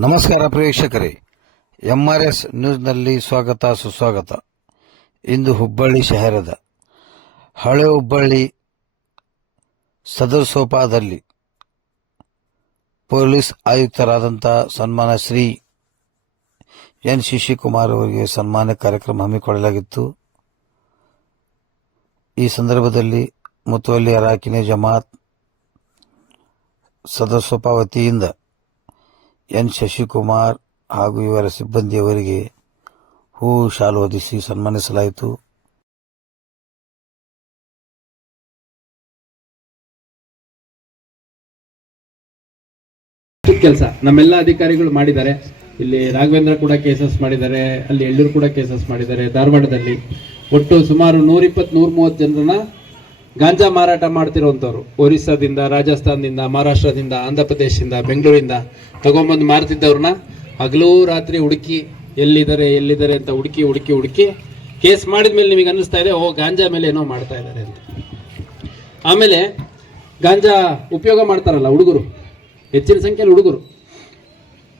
ನಮಸ್ಕಾರ ಪ್ರೇಕ್ಷಕರೇ, ಎಂಆರ್ಎಸ್ ನ್ಯೂಸ್ನಲ್ಲಿ ಸ್ವಾಗತ ಸುಸ್ವಾಗತ. ಇಂದು ಹುಬ್ಬಳ್ಳಿ ಶಹರದ ಹಳೆ ಹುಬ್ಬಳ್ಳಿ ಸದರ್ ಸೋಪಾದಲ್ಲಿ ಪೊಲೀಸ್ ಆಯುಕ್ತರಾದಂಥ ಸನ್ಮಾನ ಶ್ರೀ ಎನ್ ಶಶಿಕುಮಾರ್ ಅವರಿಗೆ ಸನ್ಮಾನ ಕಾರ್ಯಕ್ರಮ ಹಮ್ಮಿಕೊಳ್ಳಲಾಗಿತ್ತು. ಈ ಸಂದರ್ಭದಲ್ಲಿ ಮುತವಲ್ಲಿ ಅರಾಕಿನೆ ಜಮಾತ್ ಸದರ್ ಸೋಪಾ ವತಿಯಿಂದ ಎನ್ ಶಶಿಕುಮಾರ್ ಹಾಗೂ ಇವರ ಸಿಬ್ಬಂದಿಯವರಿಗೆ ಹೂ ಶಾಲು ಹೊದಿಸಿ ಸನ್ಮಾನಿಸಲಾಯಿತು. ಕೆಲಸ ನಮ್ಮೆಲ್ಲ ಅಧಿಕಾರಿಗಳು ಮಾಡಿದ್ದಾರೆ. ಇಲ್ಲಿ ರಾಘವೇಂದ್ರ ಕೂಡ ಕೇಸಸ್ ಮಾಡಿದ್ದಾರೆ, ಅಲ್ಲಿ ಎಳ್ಳೂರು ಕೂಡ ಕೇಸಸ್ ಮಾಡಿದ್ದಾರೆ. ಧಾರವಾಡದಲ್ಲಿ ಒಟ್ಟು ಸುಮಾರು 120-130 ಜನರನ್ನ ಗಾಂಜಾ ಮಾರಾಟ ಮಾಡ್ತಿರುವಂಥವ್ರು ಒರಿಸ್ಸಾದಿಂದ, ರಾಜಸ್ಥಾನದಿಂದ, ಮಹಾರಾಷ್ಟ್ರದಿಂದ, ಆಂಧ್ರ ಪ್ರದೇಶದಿಂದ, ಬೆಂಗಳೂರಿಂದ ತಗೊಂಬಂದು ಮಾರ್ತಿದ್ದವ್ರನ್ನ ಹಗಲು ರಾತ್ರಿ ಹುಡುಕಿ ಎಲ್ಲಿದ್ದಾರೆ ಅಂತ ಹುಡುಕಿ ಕೇಸ್ ಮಾಡಿದ್ಮೇಲೆ ನಿಮಗೆ ಅನ್ನಿಸ್ತಾ ಇದೆ, ಓ ಗಾಂಜಾ ಮೇಲೆ ಏನೋ ಮಾಡ್ತಾ ಇದ್ದಾರೆ ಅಂತ. ಆಮೇಲೆ ಗಾಂಜಾ ಉಪಯೋಗ ಮಾಡ್ತಾರಲ್ಲ ಹುಡುಗರು, ಹೆಚ್ಚಿನ ಸಂಖ್ಯೆಯಲ್ಲಿ ಹುಡುಗರು,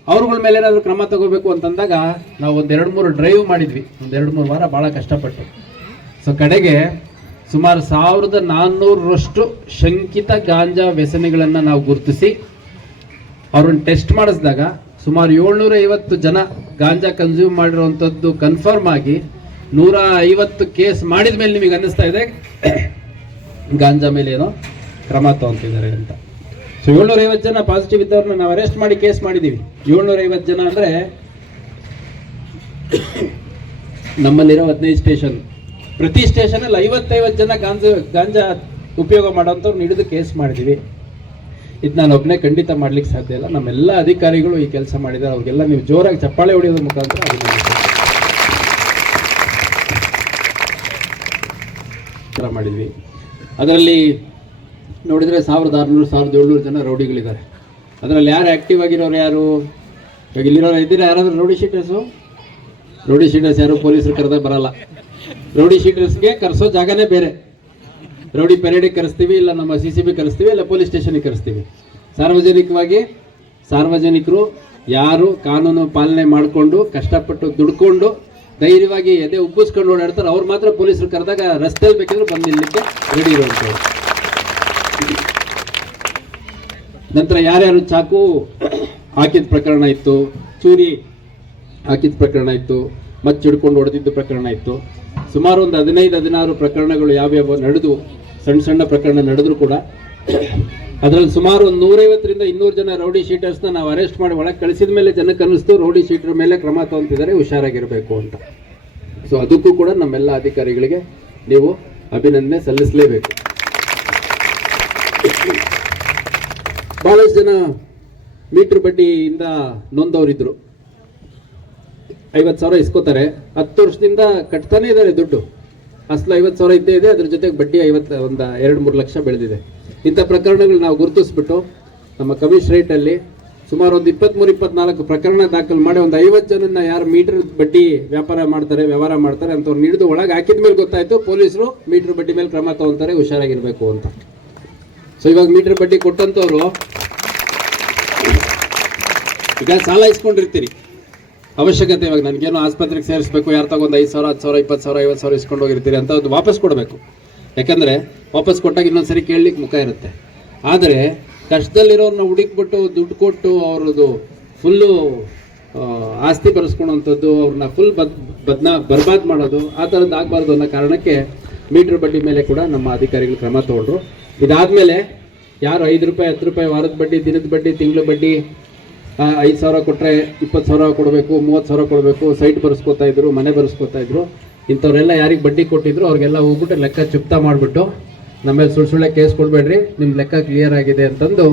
ಅವ್ರಗಳ ಮೇಲೆ ಏನಾದರೂ ಕ್ರಮ ತಗೋಬೇಕು ಅಂತಂದಾಗ ನಾವು ಒಂದು 2-3 ಡ್ರೈವ್ ಮಾಡಿದ್ವಿ, ಒಂದು 2-3 ವಾರ ಭಾಳ ಕಷ್ಟಪಟ್ಟು. ಸೊ ಕಡೆಗೆ ಸುಮಾರು 1400ರಷ್ಟು ಶಂಕಿತ ಗಾಂಜಾ ವ್ಯಸನಿಗಳನ್ನು ನಾವು ಗುರುತಿಸಿ ಅವ್ರನ್ನ ಟೆಸ್ಟ್ ಮಾಡಿಸಿದಾಗ ಸುಮಾರು 750 ಜನ ಗಾಂಜಾ ಕನ್ಸ್ಯೂಮ್ ಮಾಡಿರುವಂಥದ್ದು ಕನ್ಫರ್ಮ್ ಆಗಿ 150 ಕೇಸ್ ಮಾಡಿದ ಮೇಲೆ ನಿಮಗೆ ಅನ್ನಿಸ್ತಾ ಇದೆ ಗಾಂಜಾ ಮೇಲೆ ಏನೋ ಕ್ರಮ ತಗೊಂತಿದ್ದಾರೆ ಅಂತ. ಸೊ 750 ಜನ ಪಾಸಿಟಿವ್ ಇದ್ದವ್ರನ್ನ ನಾವು ಅರೆಸ್ಟ್ ಮಾಡಿ ಕೇಸ್ ಮಾಡಿದ್ದೀವಿ. 750 ಜನ ಅಂದರೆ ನಮ್ಮಲ್ಲಿರೋ 15 ಸ್ಟೇಷನ್, ಪ್ರತಿ ಸ್ಟೇಷನಲ್ಲಿ 50-50 ಜನ ಗಾಂಜಾ ಉಪಯೋಗ ಮಾಡೋಂಥವ್ರು ಹಿಡಿದು ಕೇಸ್ ಮಾಡಿದ್ದೀವಿ. ಇದು ನಾನು ಒಬ್ಬನೇ ಖಂಡಿತ ಮಾಡ್ಲಿಕ್ಕೆ ಸಾಧ್ಯ ಇಲ್ಲ. ನಮ್ಮೆಲ್ಲ ಅಧಿಕಾರಿಗಳು ಈ ಕೆಲಸ ಮಾಡಿದ್ದಾರೆ. ಅವ್ರಿಗೆಲ್ಲ ನೀವು ಜೋರಾಗಿ ಚಪ್ಪಾಳೆ ಹೊಡೆಯೋದ್ರ ಮುಖಾಂತರ ಮಾಡಿದ್ವಿ. ಅದರಲ್ಲಿ ನೋಡಿದರೆ 1600-1700 ಜನ ರೌಡಿಗಳಿದ್ದಾರೆ. ಅದರಲ್ಲಿ ಯಾರು ಆ್ಯಕ್ಟಿವ್ ಆಗಿರೋರು ಯಾರು? ಇವಾಗ ಇಲ್ಲಿರೋರು ಇದ್ದೀರಾ ಯಾರಾದರೂ ರೌಡಿ ಶೀಟರ್ಸ್ ಯಾರು ಪೊಲೀಸರು ಕರೆದಾಗ ಬರಲ್ಲ. ರೌಡಿ ಶೀಟರ್ಸ್ಗೆ ಕರೆಸೋ ಜಾಗನೇ ಬೇರೆ. ರೌಡಿ ಪೆರೇಡಿಗೆ ಕರೆಸ್ತೀವಿ, ಇಲ್ಲ ನಮ್ಮ CCB ಕರೆಸ್ತೀವಿ, ಇಲ್ಲ ಪೊಲೀಸ್ ಸ್ಟೇಷನ್ಗೆ ಕರೆಸ್ತೀವಿ. ಸಾರ್ವಜನಿಕರು ಯಾರು ಕಾನೂನು ಪಾಲನೆ ಮಾಡಿಕೊಂಡು ಕಷ್ಟಪಟ್ಟು ದುಡ್ಕೊಂಡು ಧೈರ್ಯವಾಗಿ ಎದೆ ಉಬ್ಬಿಸ್ಕೊಂಡು ಓಡಾಡ್ತಾರೆ, ಅವ್ರು ಮಾತ್ರ ಪೊಲೀಸರು ಕರೆದಾಗ ರಸ್ತೆಯಲ್ಲಿ ಬೇಕಿದ್ರು ಬಂದು ನಿಲ್ಲಕ್ಕೆ ರೆಡಿ ಇರುವಂಥವ್ರು. ನಂತರ ಯಾರ್ಯಾರು ಚಾಕು ಹಾಕಿದ ಪ್ರಕರಣ ಇತ್ತು, ಚೂರಿ ಹಾಕಿದ ಪ್ರಕರಣ ಇತ್ತು, ಮಚ್ಚು ಹಿಡ್ಕೊಂಡು ಹೊಡೆದಿದ್ದ ಪ್ರಕರಣ ಇತ್ತು, ಸುಮಾರು ಒಂದು 15-16 ಪ್ರಕರಣಗಳು ಯಾವ್ಯಾವ ನಡೆದು, ಸಣ್ಣ ಪ್ರಕರಣ ನಡೆದ್ರು ಕೂಡ ಅದರಲ್ಲಿ ಸುಮಾರು ಒಂದು 150-200 ಜನ ರೌಡಿ ಶೀಟರ್ಸ್ನ ನಾವು ಅರೆಸ್ಟ್ ಮಾಡಿ ಒಳಗೆ ಕಳಿಸಿದ ಮೇಲೆ ಜನಕ್ಕೆ ಅನ್ನಿಸ್ತು ರೌಡಿ ಶೀಟರ್ ಮೇಲೆ ಕ್ರಮ ತಗೊಂತಿದ್ದಾರೆ, ಹುಷಾರಾಗಿರಬೇಕು ಅಂತ. ಸೊ ಅದಕ್ಕೂ ಕೂಡ ನಮ್ಮೆಲ್ಲ ಅಧಿಕಾರಿಗಳಿಗೆ ನೀವು ಅಭಿನಂದನೆ ಸಲ್ಲಿಸಲೇಬೇಕು. ಬಹಳಷ್ಟು ಜನ ಮೀಟರ್ ಬಡ್ಡಿಯಿಂದ ನೊಂದವರಿದ್ರು. 50,000 ಇಸ್ಕೋತಾರೆ, 10 ವರ್ಷದಿಂದ ಕಟ್ತಾನೆ ಇದ್ದಾರೆ ದುಡ್ಡು. ಅಸಲು 50,000 ಇದ್ದೇ ಇದೆ, ಅದ್ರ ಜೊತೆಗೆ ಬಡ್ಡಿ 2-3 ಲಕ್ಷ ಬೆಳೆದಿದೆ. ಇಂಥ ಪ್ರಕರಣಗಳು ನಾವು ಗುರುತಿಸ್ಬಿಟ್ಟು ನಮ್ಮ ಕಮಿಷನರೇಟಲ್ಲಿ ಸುಮಾರು ಒಂದು 23-24 ಪ್ರಕರಣ ದಾಖಲು ಮಾಡಿ ಒಂದು 50 ಜನನ್ನ ಯಾರು ಮೀಟರ್ ಬಡ್ಡಿ ವ್ಯವಹಾರ ಮಾಡ್ತಾರೆ ಅಂತವ್ರು ಹಿಡಿದು ಒಳಗೆ ಹಾಕಿದ ಮೇಲೆ ಗೊತ್ತಾಯ್ತು ಪೊಲೀಸರು ಮೀಟರ್ ಬಡ್ಡಿ ಮೇಲೆ ಕ್ರಮ ತಗೊಂತಾರೆ, ಹುಷಾರಾಗಿರ್ಬೇಕು ಅಂತ. ಸೊ ಇವಾಗ ಮೀಟರ್ ಬಡ್ಡಿ ಕೊಟ್ಟಂತವ್ರು ಈಗ ಸಾಲ ಇಸ್ಕೊಂಡಿರ್ತೀರಿ, ಅವಶ್ಯಕತೆ ಇವಾಗ ನನಗೇನೋ ಆಸ್ಪತ್ರೆಗೆ ಸೇರಿಸಬೇಕು, ಯಾರು ತಗೊಂಡು 5,000, 10,000, 20,000, 50,000 ಇಸ್ಕೊಂಡು ಹೋಗಿರ್ತೀರಿ ಅಂತ ಅದು ವಾಪಸ್ ಕೊಡಬೇಕು. ಯಾಕಂದರೆ ವಾಪಸ್ ಕೊಟ್ಟಾಗ ಇನ್ನೊಂದ್ಸರಿ ಕೇಳಲಿಕ್ಕೆ ಮುಖ ಇರುತ್ತೆ. ಆದರೆ ಕಷ್ಟದಲ್ಲಿರೋರನ್ನ ಹುಡುಕ್ಬಿಟ್ಟು ದುಡ್ಡು ಕೊಟ್ಟು ಅವ್ರದ್ದು ಫುಲ್ಲು ಆಸ್ತಿ ಬರೆಸ್ಕೊಳೋಂಥದ್ದು, ಅವ್ರನ್ನ ಫುಲ್ ಬರ್ಬಾದ್ ಮಾಡೋದು, ಆ ಥರದ್ದು ಆಗಬಾರ್ದು ಅನ್ನೋ ಕಾರಣಕ್ಕೆ ಮೀಟರ್ ಬಡ್ಡಿ ಮೇಲೆ ಕೂಡ ನಮ್ಮ ಅಧಿಕಾರಿಗಳು ಕ್ರಮ ತಗೊಂಡ್ರು. ಇದಾದಮೇಲೆ ಯಾರು 5 ರೂಪಾಯಿ, 10 ರೂಪಾಯಿ ವಾರದ ಬಡ್ಡಿ, ದಿನದ ಬಡ್ಡಿ, ತಿಂಗಳ ಬಡ್ಡಿ 5,000 ಕೊಟ್ಟರೆ 20,000 ಕೊಡಬೇಕು, 30,000 ಕೊಡಬೇಕು, ಸೈಟ್ ಬರೆಸ್ಕೊತಾ ಇದ್ರು, ಮನೆ ಬರೆಸ್ಕೊತಾ ಇದ್ರು, ಇಂಥವ್ರೆಲ್ಲ ಯಾರಿಗೆ ಬಡ್ಡಿ ಕೊಟ್ಟಿದ್ರು ಅವ್ರಿಗೆಲ್ಲ ಹೋಗ್ಬಿಟ್ಟು ಲೆಕ್ಕ ಚುಪ್ತಾ ಮಾಡಿಬಿಟ್ಟು ನಮ್ಮೇಲೆ ಸುಳ್ಳೆ ಕೇಸ್ ಕೊಡಬೇಡ್ರಿ, ನಿಮ್ಮ ಲೆಕ್ಕ ಕ್ಲಿಯರ್ ಆಗಿದೆ ಅಂತಂದು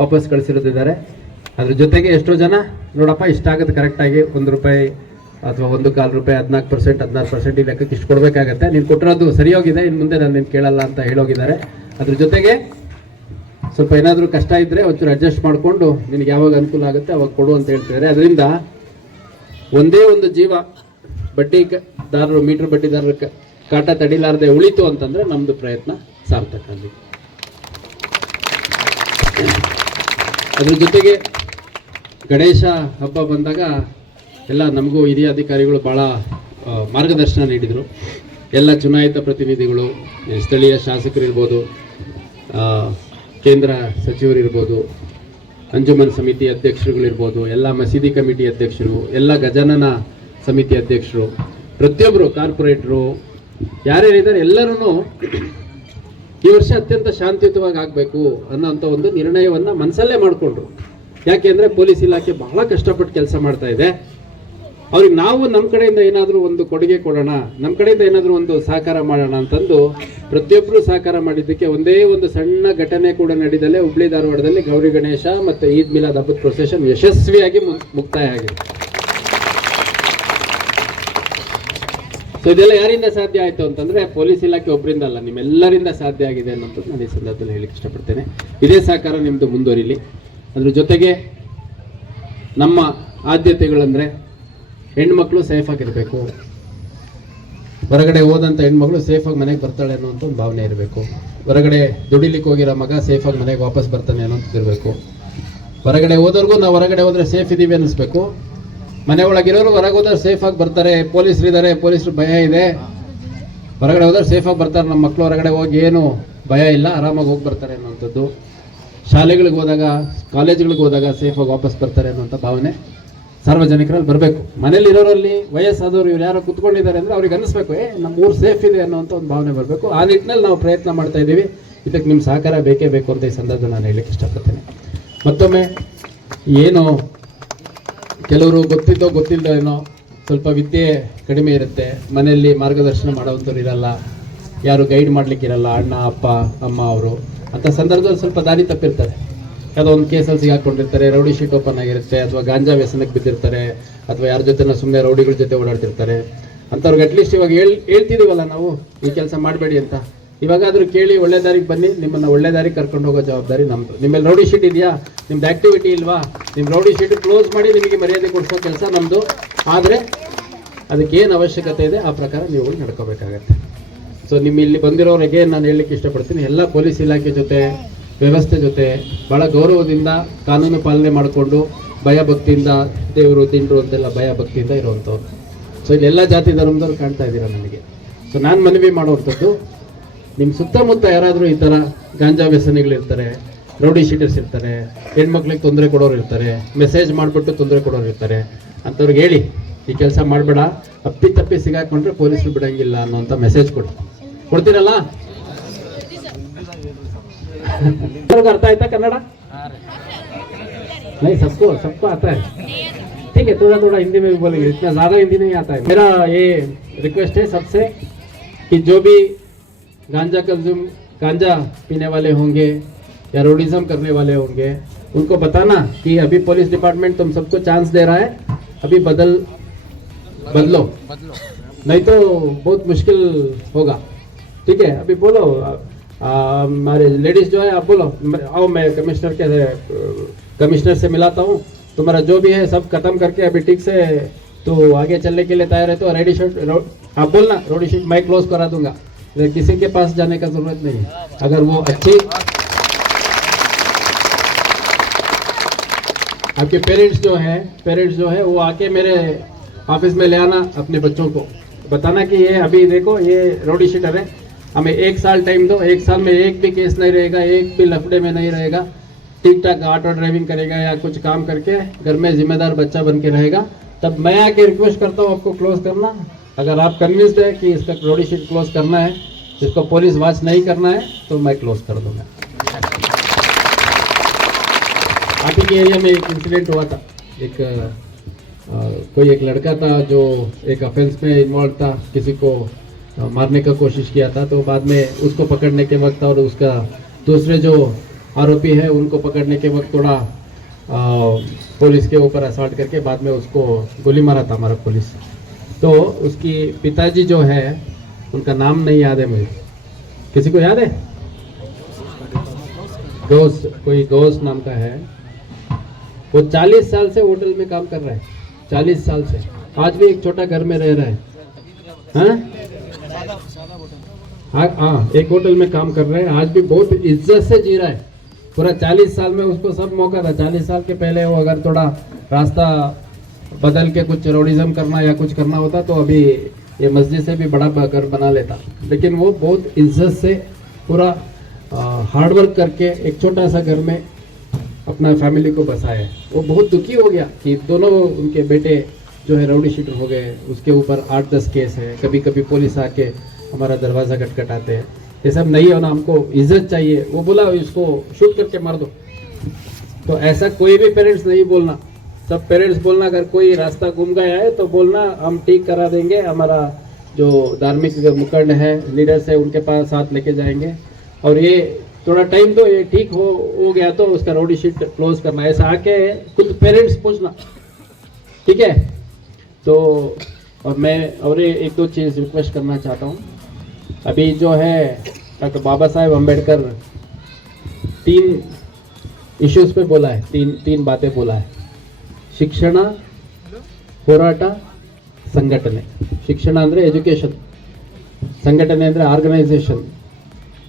ವಾಪಸ್ ಕಳಿಸಿರೋದಿದ್ದಾರೆ. ಅದ್ರ ಜೊತೆಗೆ ಎಷ್ಟೋ ಜನ ನೋಡಪ್ಪ ಇಷ್ಟ ಆಗುತ್ತೆ ಕರೆಕ್ಟಾಗಿ 1 ರೂಪಾಯಿ ಅಥವಾ 1.25 ರೂಪಾಯಿ 14%, 16% ಈ ಲೆಕ್ಕಕ್ಕೆ ಇಷ್ಟು ಕೊಡಬೇಕಾಗತ್ತೆ, ನೀನು ಕೊಟ್ಟಿರೋದು ಸರಿ ಹೋಗಿದೆ, ಇನ್ನು ಮುಂದೆ ನಾನು ನೀನು ಕೇಳಲ್ಲ ಅಂತ ಹೇಳೋಗಿದ್ದಾರೆ. ಅದ್ರ ಜೊತೆಗೆ ಸ್ವಲ್ಪ ಏನಾದರೂ ಕಷ್ಟ ಇದ್ದರೆ ಒಂಚೂರು ಅಡ್ಜಸ್ಟ್ ಮಾಡಿಕೊಂಡು ನಿನಗೆ ಯಾವಾಗ ಅನುಕೂಲ ಆಗುತ್ತೆ ಅವಾಗ ಕೊಡು ಅಂತ ಹೇಳ್ತಿದ್ದಾರೆ. ಅದರಿಂದ ಒಂದೇ ಒಂದು ಜೀವ ಬಡ್ಡಿದಾರರು, ಮೀಟರ್ ಬಡ್ಡಿದಾರರ ಕಾಟ ತಡಿಲಾರದೆ ಉಳಿತು ಅಂತಂದರೆ ನಮ್ಮದು ಪ್ರಯತ್ನ ಸಾರ್ಥಕ ಆಗಿದೆ. ಅದ್ರ ಜೊತೆಗೆ ಗಣೇಶ ಹಬ್ಬ ಬಂದಾಗ ಎಲ್ಲ ನಮಗೂ ಹಿರಿಯ ಅಧಿಕಾರಿಗಳು ಭಾಳ ಮಾರ್ಗದರ್ಶನ ನೀಡಿದರು. ಎಲ್ಲ ಚುನಾಯಿತ ಪ್ರತಿನಿಧಿಗಳು, ಸ್ಥಳೀಯ ಶಾಸಕರಿರ್ಬೋದು, ಕೇಂದ್ರ ಸಚಿವರಿರ್ಬೋದು, ಅಂಜುಮನ್ ಸಮಿತಿ ಅಧ್ಯಕ್ಷರುಗಳಿರ್ಬೋದು, ಎಲ್ಲ ಮಸೀದಿ ಕಮಿಟಿ ಅಧ್ಯಕ್ಷರು, ಎಲ್ಲ ಗಜಾನನ ಸಮಿತಿ ಅಧ್ಯಕ್ಷರು, ಪ್ರತಿಯೊಬ್ಬರು ಕಾರ್ಪೊರೇಟ್ರು ಯಾರ್ಯಾರಿದ್ದಾರೆ ಎಲ್ಲರೂ ಈ ವರ್ಷ ಅತ್ಯಂತ ಶಾಂತಿಯುತವಾಗಿ ಆಗಬೇಕು ಅನ್ನೋಂಥ ಒಂದು ನಿರ್ಣಯವನ್ನು ಮನಸ್ಸಲ್ಲೇ ಮಾಡಿಕೊಂಡ್ರು. ಯಾಕೆಂದರೆ ಪೊಲೀಸ್ ಇಲಾಖೆ ಬಹಳ ಕಷ್ಟಪಟ್ಟು ಕೆಲಸ ಮಾಡ್ತಾ ಇದೆ. ಅವ್ರಿಗೆ ನಾವು ನಮ್ಮ ಕಡೆಯಿಂದ ಏನಾದರೂ ಒಂದು ಕೊಡುಗೆ ಕೊಡೋಣ, ನಮ್ಮ ಕಡೆಯಿಂದ ಏನಾದರೂ ಒಂದು ಸಹಕಾರ ಮಾಡೋಣ ಅಂತಂದು ಪ್ರತಿಯೊಬ್ಬರು ಸಹಕಾರ ಮಾಡಿದ್ದಕ್ಕೆ ಒಂದೇ ಒಂದು ಸಣ್ಣ ಘಟನೆ ಕೂಡ ನಡೆದಲ್ಲೇ ಹುಬ್ಳಿ ಧಾರವಾಡದಲ್ಲಿ ಗೌರಿ ಗಣೇಶ ಮತ್ತು ಈದ್ ಮಿಲಾದ್ ಹಬ್ಬದ ಪ್ರೊಸೆಷನ್ ಯಶಸ್ವಿಯಾಗಿ ಮುಕ್ತಾಯ ಆಗಿದೆ. ಸೊ ಇದೆಲ್ಲ ಯಾರಿಂದ ಸಾಧ್ಯ ಆಯಿತು ಅಂತಂದರೆ ಪೊಲೀಸ್ ಇಲಾಖೆ ಒಬ್ಬರಿಂದ ಅಲ್ಲ, ನಿಮ್ಮೆಲ್ಲರಿಂದ ಸಾಧ್ಯ ಆಗಿದೆ ಅನ್ನೋದು ನಾನು ಈ ಸಂದರ್ಭದಲ್ಲಿ ಹೇಳಿಕ್ಕೆ ಇಷ್ಟಪಡ್ತೇನೆ. ಇದೇ ಸಹಕಾರ ನಿಮ್ಮದು ಮುಂದುವರಿಲಿ. ಅದ್ರ ಜೊತೆಗೆ ನಮ್ಮ ಆದ್ಯತೆಗಳಂದರೆ ಹೆಣ್ಮಕ್ಳು ಸೇಫಾಗಿರಬೇಕು, ಹೊರಗಡೆ ಹೋದಂಥ ಹೆಣ್ಮಕ್ಳು ಸೇಫಾಗಿ ಮನೆಗೆ ಬರ್ತಾಳೆ ಅನ್ನೋಂಥ ಒಂದು ಭಾವನೆ ಇರಬೇಕು. ಹೊರಗಡೆ ದುಡಿಲಿಕ್ಕೆ ಹೋಗಿರೋ ಮಗ ಸೇಫಾಗಿ ಮನೆಗೆ ವಾಪಸ್ ಬರ್ತಾನೆ ಅನ್ನೋಂಥದ್ದು ಇರಬೇಕು. ಹೊರಗಡೆ ಹೋದವ್ರಿಗೂ ನಾವು ಹೊರಗಡೆ ಹೋದರೆ ಸೇಫ್ ಇದ್ದೀವಿ ಅನ್ನಿಸ್ಬೇಕು. ಮನೆ ಒಳಗಿರೋರು ಹೊರಗೆ ಹೋದ್ರೆ ಸೇಫಾಗಿ ಬರ್ತಾರೆ, ಪೊಲೀಸರು ಇದ್ದಾರೆ, ಪೊಲೀಸರು ಭಯ ಇದೆ, ಹೊರಗಡೆ ಹೋದ್ರೆ ಸೇಫಾಗಿ ಬರ್ತಾರೆ, ನಮ್ಮ ಮಕ್ಕಳು ಹೊರಗಡೆ ಹೋಗಿ ಏನು ಭಯ ಇಲ್ಲ, ಆರಾಮಾಗಿ ಹೋಗಿ ಬರ್ತಾರೆ ಅನ್ನೋಂಥದ್ದು. ಶಾಲೆಗಳಿಗೆ ಹೋದಾಗ, ಕಾಲೇಜುಗಳಿಗೆ ಹೋದಾಗ ಸೇಫಾಗಿ ವಾಪಸ್ ಬರ್ತಾರೆ ಅನ್ನೋಂಥ ಭಾವನೆ ಸಾರ್ವಜನಿಕರಲ್ಲಿ ಬರಬೇಕು. ಮನೇಲಿ ಇರೋರಲ್ಲಿ ವಯಸ್ಸಾದವರು ಇವ್ರು ಯಾರೋ ಕುತ್ಕೊಂಡಿದ್ದಾರೆ ಅಂದರೆ ಅವ್ರಿಗೆ ಅನ್ನಿಸ್ಬೇಕು, ನಮ್ಮ ಊರು ಸೇಫ್ ಇದೆ ಅನ್ನೋಂಥ ಒಂದು ಭಾವನೆ ಬರಬೇಕು. ಆ ನಿಟ್ಟಿನಲ್ಲಿ ನಾವು ಪ್ರಯತ್ನ ಮಾಡ್ತಾ ಇದ್ದೀವಿ. ಇದಕ್ಕೆ ನಿಮ್ಮ ಸಹಕಾರ ಬೇಕೇ ಬೇಕು ಅಂತ ಈ ಸಂದರ್ಭದಲ್ಲಿ ನಾನು ಹೇಳಲಿಕ್ಕೆ ಇಷ್ಟಪಡ್ತೇನೆ. ಮತ್ತೊಮ್ಮೆ ಏನು ಕೆಲವರು ಗೊತ್ತಿದ್ದೋ ಗೊತ್ತಿಲ್ಲದೋ ಏನೋ ಸ್ವಲ್ಪ ವಿದ್ಯೆ ಕಡಿಮೆ ಇರುತ್ತೆ, ಮನೆಯಲ್ಲಿ ಮಾರ್ಗದರ್ಶನ ಮಾಡೋವಂಥವ್ರು ಇರಲ್ಲ, ಯಾರು ಗೈಡ್ ಮಾಡಲಿಕ್ಕಿರಲ್ಲ, ಅಣ್ಣ ಅಪ್ಪ ಅಮ್ಮ ಅವರು, ಅಂಥ ಸಂದರ್ಭದಲ್ಲಿ ಸ್ವಲ್ಪ ದಾರಿ ತಪ್ಪಿರ್ತಾರೆ. ಯಾವುದೋ ಒಂದು ಕೇಸಲ್ಲಿ ಸಿಗಾಕೊಂಡಿರ್ತಾರೆ, ರೌಡಿ ಶೀಟ್ ಓಪನ್ ಆಗಿರುತ್ತೆ, ಅಥವಾ ಗಾಂಜಾ ವ್ಯಸನಕ್ಕೆ ಬಿದ್ದಿರ್ತಾರೆ, ಅಥವಾ ಯಾರ ಜೊತೆ ಸುಮ್ಮನೆ ರೌಡಿಗಳ ಜೊತೆ ಓಡಾಡ್ತಿರ್ತಾರೆ. ಅಂಥವ್ರಿಗೆ ಅಟ್ಲೀಸ್ಟ್ ಇವಾಗ ಹೇಳ್ತಿದ್ದೀವಲ್ಲ ನಾವು ಈ ಕೆಲಸ ಮಾಡಬೇಡಿ ಅಂತ, ಇವಾಗಾದರೂ ಕೇಳಿ ಒಳ್ಳೆ ದಾರಿಗೆ ಬನ್ನಿ, ನಿಮ್ಮನ್ನು ಒಳ್ಳೆ ದಾರಿಗೆ ಕರ್ಕೊಂಡು ಹೋಗೋ ಜವಾಬ್ದಾರಿ ನಮ್ಮದು. ನಿಮ್ಮಲ್ಲಿ ರೌಡಿ ಶೀಟ್ ಇದೆಯಾ, ನಿಮ್ದು ಆ್ಯಕ್ಟಿವಿಟಿ ಇಲ್ವಾ, ನಿಮ್ಮ ರೌಡಿ ಶೀಟ್ ಕ್ಲೋಸ್ ಮಾಡಿ ನಿಮಗೆ ಮರ್ಯಾದೆ ಕೊಡಿಸೋ ಕೆಲಸ ನಮ್ಮದು. ಆದರೆ ಅದಕ್ಕೇನು ಅವಶ್ಯಕತೆ ಇದೆ ಆ ಪ್ರಕಾರ ನೀವು ನಡ್ಕೋಬೇಕಾಗತ್ತೆ. ಸೊ ನಿಮ್ಮ ಇಲ್ಲಿ ಬಂದಿರೋರಿಗೆ ನಾನು ಹೇಳಲಿಕ್ಕೆ ಇಷ್ಟಪಡ್ತೀನಿ, ಎಲ್ಲ ಪೊಲೀಸ್ ಇಲಾಖೆ ಜೊತೆ, ವ್ಯವಸ್ಥೆ ಜೊತೆ ಭಾಳ ಗೌರವದಿಂದ ಕಾನೂನು ಪಾಲನೆ ಮಾಡಿಕೊಂಡು ಭಯ ಭಕ್ತಿಯಿಂದ, ದೇವರು ದಿಂಡ್ರು ಅಂತೆಲ್ಲ ಭಯ ಭಕ್ತಿಯಿಂದ ಇರುವಂಥವ್ರು. ಸೊ ಇಲ್ಲೆಲ್ಲ ಜಾತಿ ಧರ್ಮದವ್ರು ಕಾಣ್ತಾ ಇದ್ದೀರಾ ನನಗೆ. ಸೊ ನಾನು ಮನವಿ ಮಾಡುವಂಥದ್ದು, ನಿಮ್ಮ ಸುತ್ತಮುತ್ತ ಯಾರಾದರೂ ಈ ಥರ ಗಾಂಜಾ ವ್ಯಸನಿಗಳಿರ್ತಾರೆ, ರೌಡಿ ಶೀಟರ್ಸ್ ಇರ್ತಾರೆ, ಹೆಣ್ಮಕ್ಳಿಗೆ ತೊಂದರೆ ಕೊಡೋರು ಇರ್ತಾರೆ, ಮೆಸೇಜ್ ಮಾಡಿಬಿಟ್ಟು ತೊಂದರೆ ಕೊಡೋರು ಇರ್ತಾರೆ, ಅಂಥವ್ರಿಗೆ ಹೇಳಿ ಈ ಕೆಲಸ ಮಾಡಬೇಡ, ಅಪ್ಪಿ ಸಿಗಾಕೊಂಡ್ರೆ ಪೊಲೀಸರು ಬಿಡಂಗಿಲ್ಲ ಅನ್ನೋಂಥ ಮೆಸೇಜ್ ಕೊಡ್ತೀರಲ್ಲ. अर्थ आयता कन्नड़ नहीं, सबको आता है, ठीक है, थोड़ा थोड़ा हिंदी में भी बोलेंगे, इतना ज़्यादा हिंदी नहीं आता है. मेरा ये रिक्वेस्ट है सबसे कि जो भी गांजा पीने वाले होंगे या रोडिज्म करने वाले होंगे, उनको बताना कि अभी पुलिस डिपार्टमेंट तुम सबको चांस दे रहा है, अभी बदलो, नहीं तो बहुत मुश्किल होगा. ठीक है, अभी बोलो, हमारे लेडीज जो है आप बोलो, आओ मैं कमिश्नर से मिलाता हूँ, तुम्हारा जो भी है सब खत्म करके अभी ठीक से तो आगे चलने के लिए तैयार है, तो रेडी शर्ट आप बोलना, रोडी शीट मैं क्लोज करा दूंगा, किसी के पास जाने का जरूरत नहीं है. अगर वो अच्छी आपके पेरेंट्स जो है वो आके मेरे ऑफिस में ले आना, अपने बच्चों को बताना कि ये अभी देखो ये रोडी शीटर है, हमें 1 साल टाइम दो, 1 साल में एक भी केस नहीं रहेगा, एक भी लफड़े में नहीं रहेगा, ठीक ठाक ऑटो ड्राइविंग करेगा या कुछ काम करके घर में जिम्मेदार बच्चा बन के रहेगा, तब मैं आके रिक्वेस्ट करता हूँ आपको क्लोज करना. अगर आप कन्विंस्ड है कि इसका रोडी शीट क्लोज करना है, इसको पुलिस वॉच नहीं करना है, तो मैं क्लोज कर दूंगा. आप ही के एरिया में एक इंसिडेंट हुआ था, कोई एक लड़का था जो एक ऑफेंस में इन्वॉल्व था, किसी को मारने का कोशिश किया था, तो बाद में उसको पकड़ने के वक्त और उसका दूसरे जो आरोपी है उनको पकड़ने के वक्त थोड़ा पुलिस के ऊपर असॉल्ट करके बाद में उसको गोली मारा था हमारा पुलिस. तो उसकी पिताजी जो है उनका नाम नहीं याद है मुझे, किसी को याद है? कोई गौस नाम का है, वो 40 साल से होटल में काम कर रहा है, 40 साल से, आज भी एक छोटा घर में रह रहा है. हाँ, एक होटल में काम कर रहा है, आज भी बहुत इज्जत से जी रहा है, पूरा 40 साल में उसको सब मौका था। 40 साल के पहले वो अगर थोड़ा रास्ता बदल के कुछ रोडिज्म करना या कुछ करना होता तो अभी ये मस्जिद से भी बड़ा घर बना लेता। लेकिन वो बहुत इज्जत से पूरा हार्डवर्क करके एक छोटा सा घर में अपना फैमिली को बसाया है। वो बहुत दुखी हो गया कि दोनों उनके बेटे जो है राउडी शीटर हो गए, उसके ऊपर 8-10 केस है, कभी कभी पुलिस आके हमारा दरवाज़ा खटखटाते हैं। ये सब नहीं होना, हमको इज्जत चाहिए। वो बोला इसको शूट करके मार दो, तो ऐसा कोई भी पेरेंट्स नहीं बोलना। सब पेरेंट्स बोलना अगर कोई रास्ता गुम गया है तो बोलना हम ठीक करा देंगे, हमारा जो धार्मिक मुखंड है, लीडर्स है, उनके पास साथ लेके जाएंगे। और ये थोड़ा टाइम तो ये ठीक हो गया तो उसका रोडी शीट क्लोज करना, ऐसा आके खुद पेरेंट्स पूछना, ठीक है। तो और मैं और एक दो चीज़ रिक्वेस्ट करना चाहता हूँ। अभी जो है डॉक्टर बाबा साहेब अम्बेडकर 3 इश्यूज पे बोला है, तीन बातें बोला है। ಶಿಕ್ಷಣ, ಹೋರಾಟ, ಸಂಘಟನೆ। ಶಿಕ್ಷಣ ಅಂದರೆ ಎಜುಕೇಷನ್, ಸಂಘಟನೆ ಅಂದರೆ ಆರ್ಗನೈಸೇಷನ್,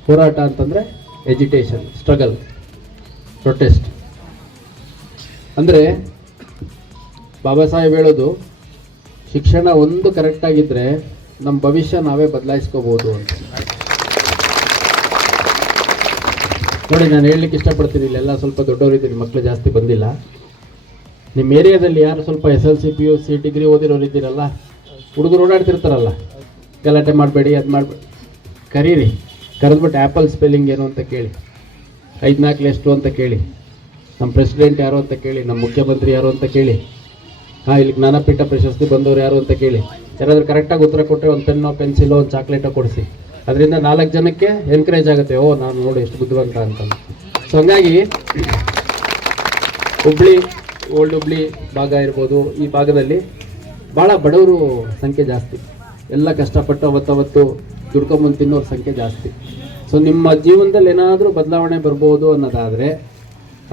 ಹೋರಾಟ ಅಂತಂದರೆ ಎಜಿಟೇಷನ್, ಸ್ಟ್ರಗಲ್, ಪ್ರೊಟೆಸ್ಟ್। ಅಂದರೆ ಬಾಬಾ ಸಾಹೇಬ್ ಹೇಳೋದು ಶಿಕ್ಷಣ ಒಂದು ಕರೆಕ್ಟ್ ಆಗಿದ್ದರೆ ನಮ್ಮ ಭವಿಷ್ಯ ನಾವೇ ಬದಲಾಯಿಸ್ಕೋಬೋದು ಅಂತ ನೋಡಿ। ನಾನು ಹೇಳಲಿಕ್ಕೆ ಇಷ್ಟಪಡ್ತೀನಿ, ಇಲ್ಲೆಲ್ಲ ಸ್ವಲ್ಪ ದೊಡ್ಡವರಿದ್ದೀರಿ, ಮಕ್ಕಳು ಜಾಸ್ತಿ ಬಂದಿಲ್ಲ। ನಿಮ್ಮ ಏರಿಯಾದಲ್ಲಿ ಯಾರು ಸ್ವಲ್ಪ SLC PUC ಡಿಗ್ರಿ ಓದಿರೋರು ಇದ್ದೀರಲ್ಲ, ಹುಡುಗರು ಓಡಾಡ್ತಿರ್ತಾರಲ್ಲ, ಗಲಾಟೆ ಮಾಡಬೇಡಿ, ಅದು ಮಾಡಬೇಡಿ, ಕರೀರಿ, ಕರೆದ್ಬಿಟ್ಟು ಆ್ಯಪಲ್ ಸ್ಪೆಲ್ಲಿಂಗ್ ಏನು ಅಂತ ಕೇಳಿ, 5-4 ಎಷ್ಟು ಅಂತ ಕೇಳಿ, ನಮ್ಮ ಪ್ರೆಸಿಡೆಂಟ್ ಯಾರು ಅಂತ ಕೇಳಿ, ನಮ್ಮ ಮುಖ್ಯಮಂತ್ರಿ ಯಾರು ಅಂತ ಕೇಳಿ, ಇಲ್ಲಿ ಜ್ಞಾನಪೀಠ ಪ್ರಶಸ್ತಿ ಬಂದವರು ಯಾರು ಅಂತ ಕೇಳಿ, ಯಾರಾದರೂ ಕರೆಕ್ಟಾಗಿ ಉತ್ತರ ಕೊಟ್ಟರೆ ಒಂದು ಪೆನ್ನೋ ಪೆನ್ಸಿಲೋ ಒಂದು ಚಾಕ್ಲೇಟೋ ಕೊಡಿಸಿ, ಅದರಿಂದ 4 ಜನಕ್ಕೆ ಎನ್ಕರೇಜ್ ಆಗುತ್ತೆ, ಓ ನಾನು ನೋಡಿ ಎಷ್ಟು ಬುದ್ಧಿವಂತ ಅಂತ। ಸೊ ಹಂಗಾಗಿ ಹುಬ್ಳಿ, ಓಲ್ಡ್ ಹುಬ್ಳಿ ಭಾಗ ಇರ್ಬೋದು, ಈ ಭಾಗದಲ್ಲಿ ಭಾಳ ಬಡವರು ಸಂಖ್ಯೆ ಜಾಸ್ತಿ, ಎಲ್ಲ ಕಷ್ಟಪಟ್ಟು ಅವತ್ತವತ್ತು ದುಡ್ಕೊಂಬಂದು ತಿನ್ನೋರ ಸಂಖ್ಯೆ ಜಾಸ್ತಿ। ಸೊ ನಿಮ್ಮ ಜೀವನದಲ್ಲಿ ಏನಾದರೂ ಬದಲಾವಣೆ ಬರ್ಬೋದು ಅನ್ನೋದಾದರೆ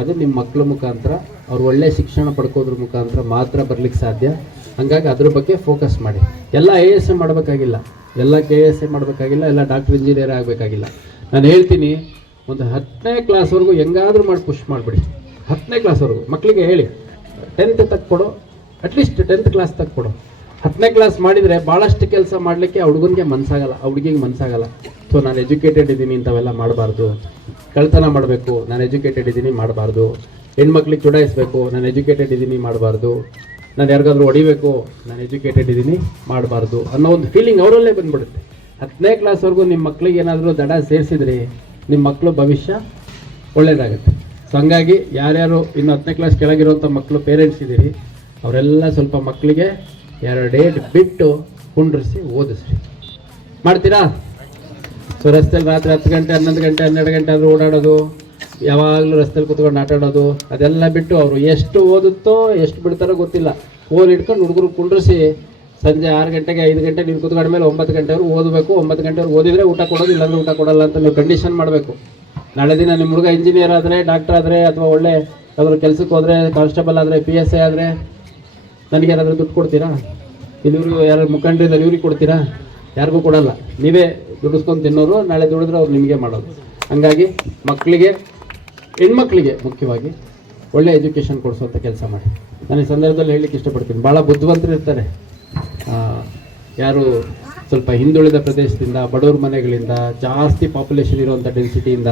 ಅದು ನಿಮ್ಮ ಮಕ್ಕಳ ಮುಖಾಂತರ, ಅವ್ರು ಒಳ್ಳೆ ಶಿಕ್ಷಣ ಪಡ್ಕೋದ್ರ ಮುಖಾಂತರ ಮಾತ್ರ ಬರ್ಲಿಕ್ಕೆ ಸಾಧ್ಯ। ಹಾಗಾಗಿ ಅದ್ರ ಬಗ್ಗೆ ಫೋಕಸ್ ಮಾಡಿ। ಎಲ್ಲ AS ಮಾಡಬೇಕಾಗಿಲ್ಲ, ಎಲ್ಲ KS ಮಾಡಬೇಕಾಗಿಲ್ಲ, ಎಲ್ಲ ಡಾಕ್ಟರ್ ಇಂಜಿನಿಯರ್ ಆಗಬೇಕಾಗಿಲ್ಲ। ನಾನು ಹೇಳ್ತೀನಿ, ಒಂದು 10ನೇ ಕ್ಲಾಸ್ವರೆಗೂ ಹೆಂಗಾದರೂ ಮಾಡಿ ಪುಷ್ ಮಾಡಿಬಿಡಿ। 10ನೇ ಕ್ಲಾಸ್ವರೆಗೂ ಮಕ್ಕಳಿಗೆ ಹೇಳಿ, 10th ತಕ್ಕ ಕೊಡು, ಅಟ್ಲೀಸ್ಟ್ 10th ಕ್ಲಾಸ್ ತಕ್ಕ ಕೊಡು। 10ನೇ ಕ್ಲಾಸ್ ಮಾಡಿದರೆ ಭಾಳಷ್ಟು ಕೆಲಸ ಮಾಡಲಿಕ್ಕೆ ಆ ಹುಡುಗನಿಗೆ ಮನಸ್ಸಾಗಲ್ಲ, ಆ ಹುಡುಗಿಗೆ ಮನಸ್ಸಾಗಲ್ಲ। ಸೊ ನಾನು ಎಜುಕೇಟೆಡ್ ಇದ್ದೀನಿ ಇಂಥವೆಲ್ಲ ಮಾಡಬಾರ್ದು, ಕಳ್ತನ ಮಾಡಬೇಕು, ನಾನು ಎಜುಕೇಟೆಡ್ ಇದ್ದೀನಿ ಮಾಡಬಾರ್ದು, ಹೆಣ್ಮಕ್ಳಿಗೆ ಚುಡಾಯಿಸಬೇಕು, ನಾನು ಎಜುಕೇಟೆಡ್ ಇದ್ದೀನಿ ಮಾಡಬಾರ್ದು, ನಾನು ಯಾರಿಗಾದ್ರೂ ಹೊಡಿಬೇಕು, ನಾನು ಎಜುಕೇಟೆಡ್ ಇದ್ದೀನಿ ಮಾಡಬಾರ್ದು ಅನ್ನೋ ಒಂದು ಫೀಲಿಂಗ್ ಅವರಲ್ಲೇ ಬಂದ್ಬಿಡುತ್ತೆ। 10ನೇ ಕ್ಲಾಸ್ವರೆಗೂ ನಿಮ್ಮ ಮಕ್ಕಳಿಗೆ ಏನಾದರೂ ದಡ ಸೇರಿಸಿದ್ರಿ, ನಿಮ್ಮ ಮಕ್ಕಳು ಭವಿಷ್ಯ ಒಳ್ಳೆಯದಾಗುತ್ತೆ। ಸೊ ಹಂಗಾಗಿ ಯಾರ್ಯಾರು ಇನ್ನು 10ನೇ ಕ್ಲಾಸ್ ಕೆಳಗಿರುವಂಥ ಮಕ್ಕಳು ಪೇರೆಂಟ್ಸ್ ಇದ್ದೀರಿ, ಅವರೆಲ್ಲ ಸ್ವಲ್ಪ ಮಕ್ಕಳಿಗೆ 2 ಡೇಟ್ ಬಿಟ್ಟು ಕುಂಡ್ರಿಸಿ ಓದಿಸ್ರಿ, ಮಾಡ್ತೀರಾ? ಸೊ ರಸ್ತೆಯಲ್ಲಿ ರಾತ್ರಿ 10 ಗಂಟೆ 11 ಗಂಟೆ 12 ಗಂಟೆ ಆದರೂ ಓಡಾಡೋದು, ಯಾವಾಗಲೂ ರಸ್ತೆಯಲ್ಲಿ ಕೂತ್ಕೊಂಡು ಆಟ ಆಡೋದು, ಅದೆಲ್ಲ ಬಿಟ್ಟು ಅವರು ಎಷ್ಟು ಓದುತ್ತೋ ಎಷ್ಟು ಬಿಡ್ತಾರೋ ಗೊತ್ತಿಲ್ಲ, ಓಲ್ ಇಟ್ಕೊಂಡು ಹುಡುಗರು ಕುಂಡ್ರಿಸಿ ಸಂಜೆ 6 ಗಂಟೆಗೆ 5 ಗಂಟೆ ನೀರು ಕೂತ್ಕೊಂಡ ಮೇಲೆ 9 ಗಂಟೆವರೆಗೂ ಓದಬೇಕು। 9 ಗಂಟೆವರೆಗೂ ಓದಿದರೆ ಊಟ ಕೊಡೋದು, ಇಲ್ಲಾಂದ್ರೆ ಊಟ ಕೊಡಲ್ಲ ಅಂತ ನೀವು ಕಂಡೀಷನ್ ಮಾಡಬೇಕು। ನಾಳೆ ದಿನ ನಿಮ್ಮ ಹುಡುಗ ಇಂಜಿನಿಯರ್ ಆದರೆ, ಡಾಕ್ಟರ್ ಆದರೆ, ಅಥವಾ ಒಳ್ಳೆ ಯಾವ್ದಾದ್ರು ಕೆಲಸಕ್ಕೆ ಹೋದರೆ, ಕಾನ್ಸ್ಟೇಬಲ್ ಆದರೆ, PSI ಆದರೆ, ನನಗೆ ಯಾರಾದರೂ ದುಡ್ಡು ಕೊಡ್ತೀರಾ? ಇಲ್ಲಿವ್ರಿಗೆ ಯಾರು ಮುಖಂಡರಿದ್ದಾರೆ ಇವ್ರಿಗೆ ಕೊಡ್ತೀರಾ? ಯಾರಿಗೂ ಕೊಡಲ್ಲ, ನೀವೇ ದುಡಿಸ್ಕೊಂಡು ತಿನ್ನೋರು, ನಾಳೆ ದುಡಿದ್ರೆ ಅವ್ರು ನಿಮಗೆ ಮಾಡೋದು। ಹಾಗಾಗಿ ಮಕ್ಕಳಿಗೆ, ಹೆಣ್ಮಕ್ಳಿಗೆ ಮುಖ್ಯವಾಗಿ ಒಳ್ಳೆ ಎಜುಕೇಷನ್ ಕೊಡಿಸುವಂಥ ಕೆಲಸ ಮಾಡಿ। ನಾನು ಈ ಸಂದರ್ಭದಲ್ಲಿ ಹೇಳಲಿಕ್ಕೆ ಇಷ್ಟಪಡ್ತೀನಿ, ಭಾಳ ಬುದ್ಧಿವಂತರು ಇರ್ತಾರೆ, ಯಾರು ಸ್ವಲ್ಪ ಹಿಂದುಳಿದ ಪ್ರದೇಶದಿಂದ, ಬಡವ್ರ ಮನೆಗಳಿಂದ, ಜಾಸ್ತಿ ಪಾಪ್ಯುಲೇಷನ್ ಇರುವಂಥ ಡೆನ್ಸಿಟಿಯಿಂದ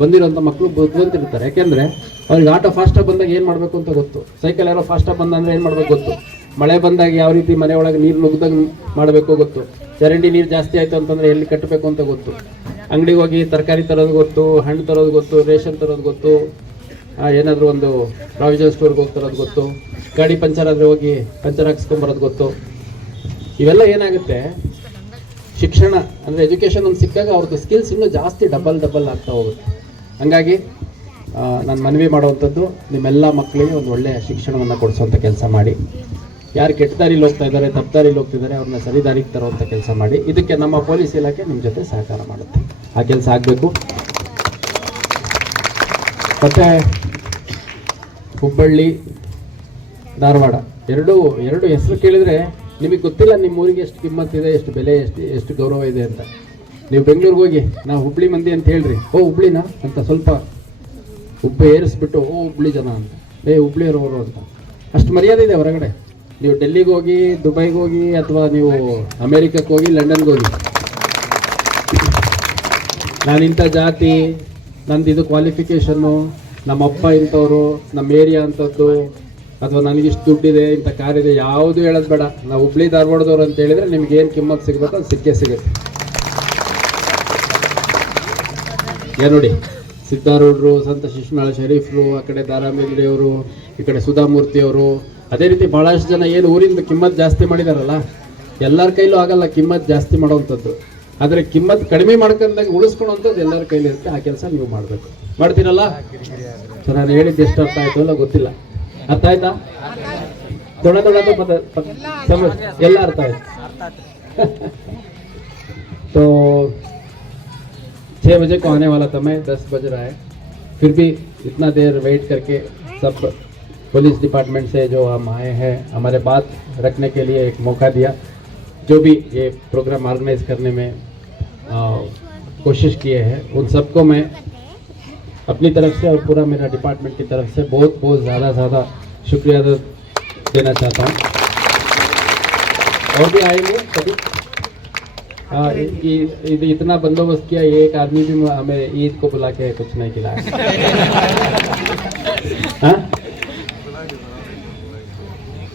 ಬಂದಿರೋಂಥ ಮಕ್ಕಳು ಬುದ್ಧಿವಂತಿರ್ತಾರೆ। ಯಾಕೆಂದರೆ ಅವ್ರಿಗೆ ಆಟೋ ಫಾಸ್ಟಾಗಿ ಬಂದಾಗ ಏನು ಮಾಡಬೇಕು ಅಂತ ಗೊತ್ತು, ಸೈಕಲ್ ಯಾರೋ ಫಾಸ್ಟಾಗಿ ಬಂದಂದರೆ ಏನು ಮಾಡಬೇಕು ಗೊತ್ತು, ಮಳೆ ಬಂದಾಗ ಯಾವ ರೀತಿ ಮನೆ ಒಳಗೆ ನೀರು ನುಗ್ದಾಗ ಮಾಡಬೇಕು ಗೊತ್ತು, ಚರಂಡಿ ನೀರು ಜಾಸ್ತಿ ಆಯಿತು ಅಂತಂದರೆ ಎಲ್ಲಿ ಕಟ್ಟಬೇಕು ಅಂತ ಗೊತ್ತು, ಅಂಗಡಿಗೆ ಹೋಗಿ ತರಕಾರಿ ತರೋದು ಗೊತ್ತು, ಹಣ್ಣು ತರೋದು ಗೊತ್ತು, ರೇಷನ್ ತರೋದು ಗೊತ್ತು, ಏನಾದರೂ ಒಂದು ಪ್ರಾವಿಷನ್ ಸ್ಟೋರ್ಗೆ ಹೋಗಿ ತರೋದು ಗೊತ್ತು, ಗಾಡಿ ಪಂಚರ್ ಆದರೆ ಹೋಗಿ ಪಂಚರ್ ಹಾಕ್ಸ್ಕೊಂಬರೋದು ಗೊತ್ತು। ಇವೆಲ್ಲ ಏನಾಗುತ್ತೆ, ಶಿಕ್ಷಣ ಅಂದರೆ ಎಜುಕೇಷನ್ ಒಂದು ಸಿಕ್ಕಾಗ ಅವ್ರದ್ದು ಸ್ಕಿಲ್ಸ್ ಇನ್ನೂ ಜಾಸ್ತಿ ಡಬಲ್ ಆಗ್ತಾ ಹೋಗುತ್ತೆ। ಹಾಗಾಗಿ ನಾನು ಮನವಿ ಮಾಡುವಂಥದ್ದು, ನಿಮ್ಮೆಲ್ಲ ಮಕ್ಕಳಿಗೆ ಒಂದು ಒಳ್ಳೆಯ ಶಿಕ್ಷಣವನ್ನು ಕೊಡಿಸುವಂಥ ಕೆಲಸ ಮಾಡಿ। ಯಾರು ಕೆಟ್ಟ ದಾರಿಲಿ ಹೋಗ್ತಾ ಇದ್ದಾರೆ, ತಪ್ಪು ದಾರಿಲಿ ಹೋಗ್ತಿದ್ದಾರೆ, ಅವ್ರನ್ನ ಸರಿ ದಾರಿಗೆ ತರುವಂಥ ಕೆಲಸ ಮಾಡಿ। ಇದಕ್ಕೆ ನಮ್ಮ ಪೊಲೀಸ್ ಇಲಾಖೆ ನಿಮ್ಮ ಜೊತೆ ಸಹಕಾರ ಮಾಡುತ್ತೆ, ಆ ಕೆಲಸ ಆಗಬೇಕು। ಮತ್ತು ಹುಬ್ಬಳ್ಳಿ, ಧಾರವಾಡ ಎರಡು ಹೆಸರು ಕೇಳಿದರೆ ನಿಮಗೆ ಗೊತ್ತಿಲ್ಲ ನಿಮ್ಮ ಊರಿಗೆ ಎಷ್ಟು ಕಿಮ್ಮತ್ತಿದೆ, ಎಷ್ಟು ಬೆಲೆ, ಎಷ್ಟು ಗೌರವ ಇದೆ ಅಂತ। ನೀವು ಬೆಂಗಳೂರಿಗೆ ಹೋಗಿ ನಾವು ಹುಬ್ಳಿ ಮಂದಿ ಅಂತ ಹೇಳ್ರಿ, ಓ ಹುಬ್ಳಿನಾ ಅಂತ ಸ್ವಲ್ಪ ಹುಬ್ಬೆ ಏರಿಸ್ಬಿಟ್ಟು ಓ ಹುಬ್ಳಿ ಜನ ಅಂತ, ಹುಬ್ಳಿಯವರು ಅಂತ. ಅಷ್ಟು ಮರ್ಯಾದೆ ಇದೆ ಹೊರಗಡೆ. ನೀವು ಡೆಲ್ಲಿಗೆ ಹೋಗಿ, ದುಬೈಗೆ ಹೋಗಿ, ಅಥವಾ ನೀವು ಅಮೇರಿಕಕ್ಕೆ ಹೋಗಿ, ಲಂಡನ್ಗೆ ಹೋಗಿ, ನಾನಿಂಥ ಜಾತಿ, ನಂದು ಇದು ಕ್ವಾಲಿಫಿಕೇಷನ್ನು, ನಮ್ಮಪ್ಪ ಇಂಥವ್ರು, ನಮ್ಮ ಏರಿಯಾ ಅಂಥದ್ದು, ಅಥವಾ ನನಗಿಷ್ಟು ದುಡ್ಡಿದೆ, ಇಂಥ ಕಾರಿದೆ, ಯಾವುದು ಹೇಳೋದು ಬೇಡ. ನಾವು ಹುಬ್ಳಿ ಧಾರವಾಡದವ್ರು ಅಂತ ಹೇಳಿದರೆ ನಿಮ್ಗೆ ಏನು ಕಿಮ್ಮತ್ತು ಸಿಗಬೇಕು ಅದು ಸಿಕ್ಕೇ ಸಿಗುತ್ತೆ. ನೋಡಿ, ಸಿದ್ಧಾರೂಢರು, ಸಂತ ಶಿಶುನಾಳ ಶರೀಫ್ರು, ಆ ಕಡೆ ದಾರಾಮೇಂದ್ರಿ ಅವರು, ಈ ಕಡೆ ಸುಧಾಮೂರ್ತಿ ಅವರು, ಅದೇ ರೀತಿ ಭಾಳಷ್ಟು ಜನ ಏನು ಊರಿಂದ ಕಿಮ್ಮತ್ತು ಜಾಸ್ತಿ ಮಾಡಿದಾರಲ್ಲ, ಎಲ್ಲರ ಕೈಲೂ ಆಗಲ್ಲ ಕಿಮ್ಮತ್ತು ಜಾಸ್ತಿ ಮಾಡೋವಂಥದ್ದು. ಆದರೆ ಕಿಮ್ಮತ್ತು ಕಡಿಮೆ ಮಾಡ್ಕೊಂಡಾಗ ಉಳಿಸ್ಕೊಳ್ಳೋವಂಥದ್ದು ಎಲ್ಲರ ಕೈಲಿರುತ್ತೆ. ಆ ಕೆಲಸ ನೀವು ಮಾಡಬೇಕು. ಮಾಡ್ತೀರಲ್ಲ? ಸೊ ನಾನು ಹೇಳಿದ್ದು ಎಷ್ಟು ಅರ್ಥ ಆಯಿತು ಅಲ್ಲ ಗೊತ್ತಿಲ್ಲ. ಅರ್ಥ ಆಯ್ತಾ? ದೊಡ್ಡ ಎಲ್ಲ ಅರ್ಥ ಆಯ್ತು. तो 6 बजे को आने वाला था, मैं 10 बज रहा है, फिर भी इतना देर वेट करके सब पुलिस डिपार्टमेंट से जो हम आए हैं हमारे बात रखने के लिए एक मौका दिया. जो भी ये प्रोग्राम ऑर्गेनाइज करने में कोशिश किए हैं उन सबको मैं अपनी तरफ से और पूरा मेरा डिपार्टमेंट की तरफ से बहुत बहुत ज़्यादा शुक्रिया देना चाहता हूँ. और भी आएंगे कभी. ये इतना बंदोबस्त किया, ये एक आदमी भी हमें ईद को बुला के कुछ नहीं खिलाया. हाँ,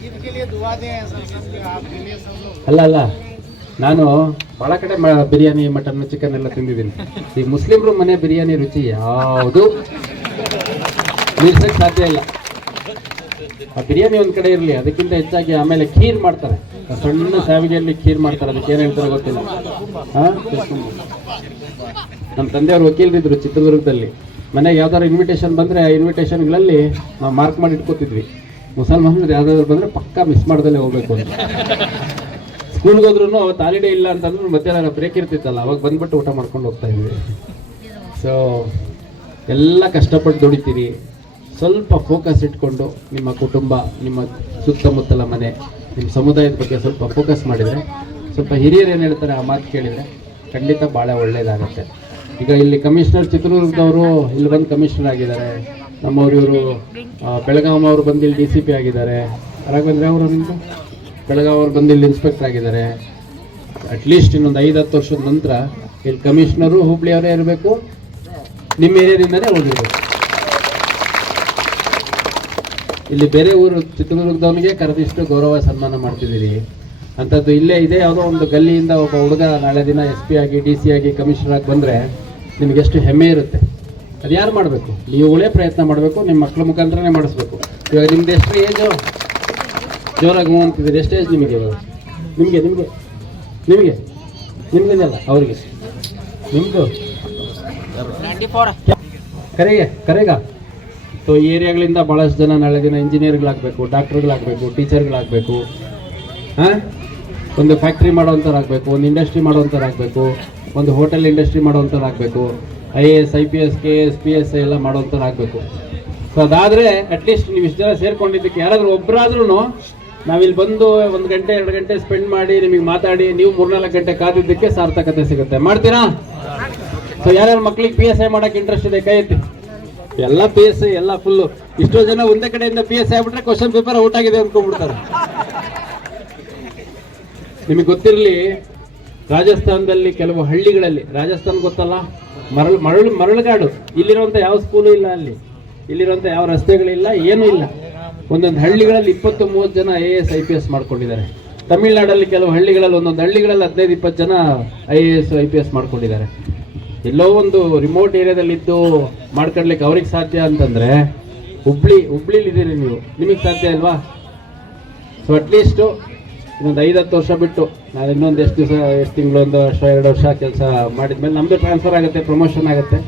ईद के लिए दुआ दें आपके लिए सब लोग. ಅಲ್ಲ ನಾನು ಭಾಳ ಕಡೆ ಬಿರಿಯಾನಿ, ಮಟನ್, ಚಿಕನ್ ಎಲ್ಲ ತಿಂದಿದ್ದೀನಿ. ಈ ಮುಸ್ಲಿಮ್ರು ಮನೆ ಬಿರಿಯಾನಿ ರುಚಿ ಯಾವುದು ಮೀರ್ಸಕ್ಕೆ ಸಾಧ್ಯ ಇಲ್ಲ. ಆ ಬಿರಿಯಾನಿ ಒಂದು ಕಡೆ ಇರಲಿ, ಅದಕ್ಕಿಂತ ಹೆಚ್ಚಾಗಿ ಆಮೇಲೆ ಖೀರ್ ಮಾಡ್ತಾರೆ, ಸಣ್ಣ ಸಾವಿಗೆಯಲ್ಲಿ ಖೀರ್ ಮಾಡ್ತಾರೆ. ಅದಕ್ಕೆ ಏನು ಹೇಳ್ತಾರೆ ಗೊತ್ತಿಲ್ಲ. ನಮ್ಮ ತಂದೆಯವರು ವಕೀಲರಿದ್ರು ಚಿತ್ರದುರ್ಗದಲ್ಲಿ. ಮನೆಗೆ ಯಾವ್ದಾದ್ರು ಇನ್ವಿಟೇಷನ್ ಬಂದರೆ ಆ ಇನ್ವಿಟೇಷನ್ಗಳಲ್ಲಿ ನಾವು ಮಾರ್ಕ್ ಮಾಡಿ ಇಟ್ಕೋತಿದ್ವಿ. ಮುಸಲ್ಮಾನರು ಯಾವ್ದಾದ್ರು ಬಂದರೆ ಪಕ್ಕಾ ಮಿಸ್ ಮಾಡ್ದಲ್ಲೇ ಹೋಗ್ಬೇಕು ಅಂತ. ಸ್ಕೂಲ್ಗೆ ಹೋದ್ರೂ ಅವತ್ತು ಹಾಲಿಡೇ ಇಲ್ಲ ಅಂತಂದ್ರೆ ಮಧ್ಯಾಹ್ನ ಬ್ರೇಕ್ ಇರ್ತಿತ್ತಲ್ಲ, ಅವಾಗ ಬಂದ್ಬಿಟ್ಟು ಊಟ ಮಾಡ್ಕೊಂಡು ಹೋಗ್ತಾ ಇದ್ವಿ. ಸೊ ಎಲ್ಲ ಕಷ್ಟಪಟ್ಟು ದುಡಿತೀರಿ. ಸ್ವಲ್ಪ ಫೋಕಸ್ ಇಟ್ಕೊಂಡು ನಿಮ್ಮ ಕುಟುಂಬ, ನಿಮ್ಮ ಸುತ್ತಮುತ್ತಲ ಮನೆ, ನಿಮ್ಮ ಸಮುದಾಯದ ಬಗ್ಗೆ ಸ್ವಲ್ಪ ಫೋಕಸ್ ಮಾಡಿದರೆ, ಸ್ವಲ್ಪ ಹಿರಿಯರು ಏನು ಹೇಳ್ತಾರೆ ಆ ಮಾತು ಕೇಳಿದರೆ ಖಂಡಿತ ಭಾಳ ಒಳ್ಳೆಯದಾಗುತ್ತೆ. ಈಗ ಇಲ್ಲಿ ಕಮಿಷನರ್ ಚಿತ್ರದುರ್ಗದವರು ಇಲ್ಲಿ ಬಂದು ಕಮಿಷನರ್ ಆಗಿದ್ದಾರೆ. ನಮ್ಮವರು ಇವರು ಬೆಳಗಾವಿ ಅವರು ಬಂದು ಇಲ್ಲಿ DCP ಆಗಿದ್ದಾರೆ. ರಾಘವೇಂದ್ರ ಅವರು ನಿಮ್ಮದು ಬೆಳಗಾವಿ ಅವ್ರು ಬಂದು ಇಲ್ಲಿ ಇನ್ಸ್ಪೆಕ್ಟರ್ ಆಗಿದ್ದಾರೆ. ಅಟ್ಲೀಸ್ಟ್ ಇನ್ನೊಂದು 5-10 ವರ್ಷದ ನಂತರ ಇಲ್ಲಿ ಕಮಿಷನರು ಹುಬ್ಳಿಯವರೇ ಇರಬೇಕು, ನಿಮ್ಮ ಏರಿಯಾದಿಂದನೇ ಹೋಗಿರ್ಬೇಕು. ಇಲ್ಲಿ ಬೇರೆ ಊರು ಚಿತ್ರದುರ್ಗದವನಿಗೆ ಕರೆದಿಷ್ಟು ಗೌರವ ಸನ್ಮಾನ ಮಾಡ್ತಿದ್ದೀರಿ ಅಂಥದ್ದು ಇಲ್ಲೇ ಇದೆ. ಯಾವುದೋ ಒಂದು ಗಲ್ಲಿಯಿಂದ ಒಬ್ಬ ಹುಡುಗ ನಾಳೆ ದಿನ SP ಆಗಿ, DC ಆಗಿ, ಕಮಿಷನರ್ ಆಗಿ ಬಂದರೆ ನಿಮಗೆಷ್ಟು ಹೆಮ್ಮೆ ಇರುತ್ತೆ. ಅದು ಯಾರು ಮಾಡಬೇಕು? ನೀವುಗಳೇ ಪ್ರಯತ್ನ ಮಾಡಬೇಕು, ನಿಮ್ಮ ಮಕ್ಕಳ ಮುಖಾಂತರನೇ ಮಾಡಿಸ್ಬೇಕು. ಇವಾಗ ನಿಮ್ದು ಎಷ್ಟು ಏಜು? ಜೋರಾಗಿ ಅಂತಿದ್ದೀರಿ. ಎಷ್ಟು ಏಜ್ ನಿಮಗೆ? ನಿಮಗೆ ನಿಮಗೆ ನಿಮಗೆ ನಿಮಗೇನಲ್ಲ, ಅವರಿಗೆ ನಿಮ್ಮದು ಕರೆಗ. ಸೊ ಈ ಏರಿಯಾಗಳಿಂದ ಭಾಳಷ್ಟು ಜನ ನಾಳೆ ದಿನ ಇಂಜಿನಿಯರ್ಗಳಾಗಬೇಕು, ಡಾಕ್ಟರ್ಗಳಾಗಬೇಕು, ಟೀಚರ್ಗಳಾಗಬೇಕು, ಒಂದು ಫ್ಯಾಕ್ಟ್ರಿ ಮಾಡೋವಂಥವ್ರಾಗಬೇಕು, ಒಂದು ಇಂಡಸ್ಟ್ರಿ ಮಾಡೋವಂಥವ್ರಾಗಬೇಕು, ಒಂದು ಹೋಟೆಲ್ ಇಂಡಸ್ಟ್ರಿ ಮಾಡೋವಂಥವ್ರಾಗಬೇಕು, IAS, IPS, KS, PS ಎಲ್ಲ ಮಾಡೋವಂಥವ್ರಾಗಬೇಕು. ಸೊ ಅದಾದರೆ ಅಟ್ಲೀಸ್ಟ್ ನೀವು ಇಷ್ಟು ಜನ ಸೇರ್ಕೊಂಡಿದ್ದಕ್ಕೆ ಯಾರಾದರೂ ಒಬ್ಬರಾದ್ರೂ ನಾವಿಲ್ಲಿ ಬಂದು 1 ಗಂಟೆ 2 ಗಂಟೆ ಸ್ಪೆಂಡ್ ಮಾಡಿ ನಿಮಗೆ ಮಾತಾಡಿ ನೀವು 3-4 ಗಂಟೆ ಕಾದಿದ್ದಕ್ಕೆ ಸಾರ್ಥಕತೆ ಸಿಗುತ್ತೆ. ಮಾಡ್ತೀರಾ? ಸೊ ಯಾರ್ಯಾರ ಮಕ್ಳಿಗೆ PSI ಮಾಡೋಕ್ಕೆ ಇಂಟ್ರೆಸ್ಟ್ ಇದೆ ಕೈ ಎತ್ತಿ. ಎಲ್ಲ PSI ಎಲ್ಲ ಫುಲ್ಲು. ಇಷ್ಟೋ ಜನ ಒಂದೇ ಕಡೆಯಿಂದ PSI ಆಗ್ಬಿಟ್ರೆ ಕ್ವಶನ್ ಪೇಪರ್ ಔಟ್ ಆಗಿದೆ ಅಂದ್ಕೊಂಡ್ಬಿಡ್ತಾರೆ. ನಿಮಗೆ ಗೊತ್ತಿರಲಿ, ರಾಜಸ್ಥಾನದಲ್ಲಿ ಕೆಲವು ಹಳ್ಳಿಗಳಲ್ಲಿ, ರಾಜಸ್ಥಾನ ಗೊತ್ತಲ್ಲ, ಮರಳುಗಾಡು, ಇಲ್ಲಿರುವಂಥ ಯಾವ ಸ್ಕೂಲು ಇಲ್ಲ, ಇಲ್ಲಿರುವಂಥ ಯಾವ ರಸ್ತೆಗಳಿಲ್ಲ, ಏನೂ ಇಲ್ಲ. ಒಂದೊಂದು ಹಳ್ಳಿಗಳಲ್ಲಿ 20-30 ಜನ IAS, IPS ಮಾಡ್ಕೊಂಡಿದ್ದಾರೆ. ತಮಿಳ್ನಾಡಲ್ಲಿ ಕೆಲವು ಹಳ್ಳಿಗಳಲ್ಲಿ, ಒಂದೊಂದು ಹಳ್ಳಿಗಳಲ್ಲಿ 15-20 ಜನ IAS, IPS ಮಾಡ್ಕೊಂಡಿದ್ದಾರೆ. ಎಲ್ಲೋ ಒಂದು ರಿಮೋಟ್ ಏರಿಯಾದಲ್ಲಿದ್ದು ಮಾಡ್ಕೊಳ್ಲಿಕ್ಕೆ ಅವ್ರಿಗೆ ಸಾಧ್ಯ ಅಂತಂದರೆ ಹುಬ್ಳಿಲಿದ್ದೀರಿ ನೀವು, ನಿಮಗೆ ಸಾಧ್ಯ ಅಲ್ವಾ? ಸೊ ಅಟ್ಲೀಸ್ಟು ಇನ್ನೊಂದು 5-10 ವರ್ಷ ಬಿಟ್ಟು, ನಾನು ಇನ್ನೊಂದು ಎಷ್ಟು ತಿಂಗಳು, 1 ವರ್ಷ 2 ವರ್ಷ ಕೆಲಸ ಮಾಡಿದ್ಮೇಲೆ ನಮ್ಮದು ಟ್ರಾನ್ಸ್ಫರ್ ಆಗುತ್ತೆ, ಪ್ರಮೋಷನ್ ಆಗುತ್ತೆ.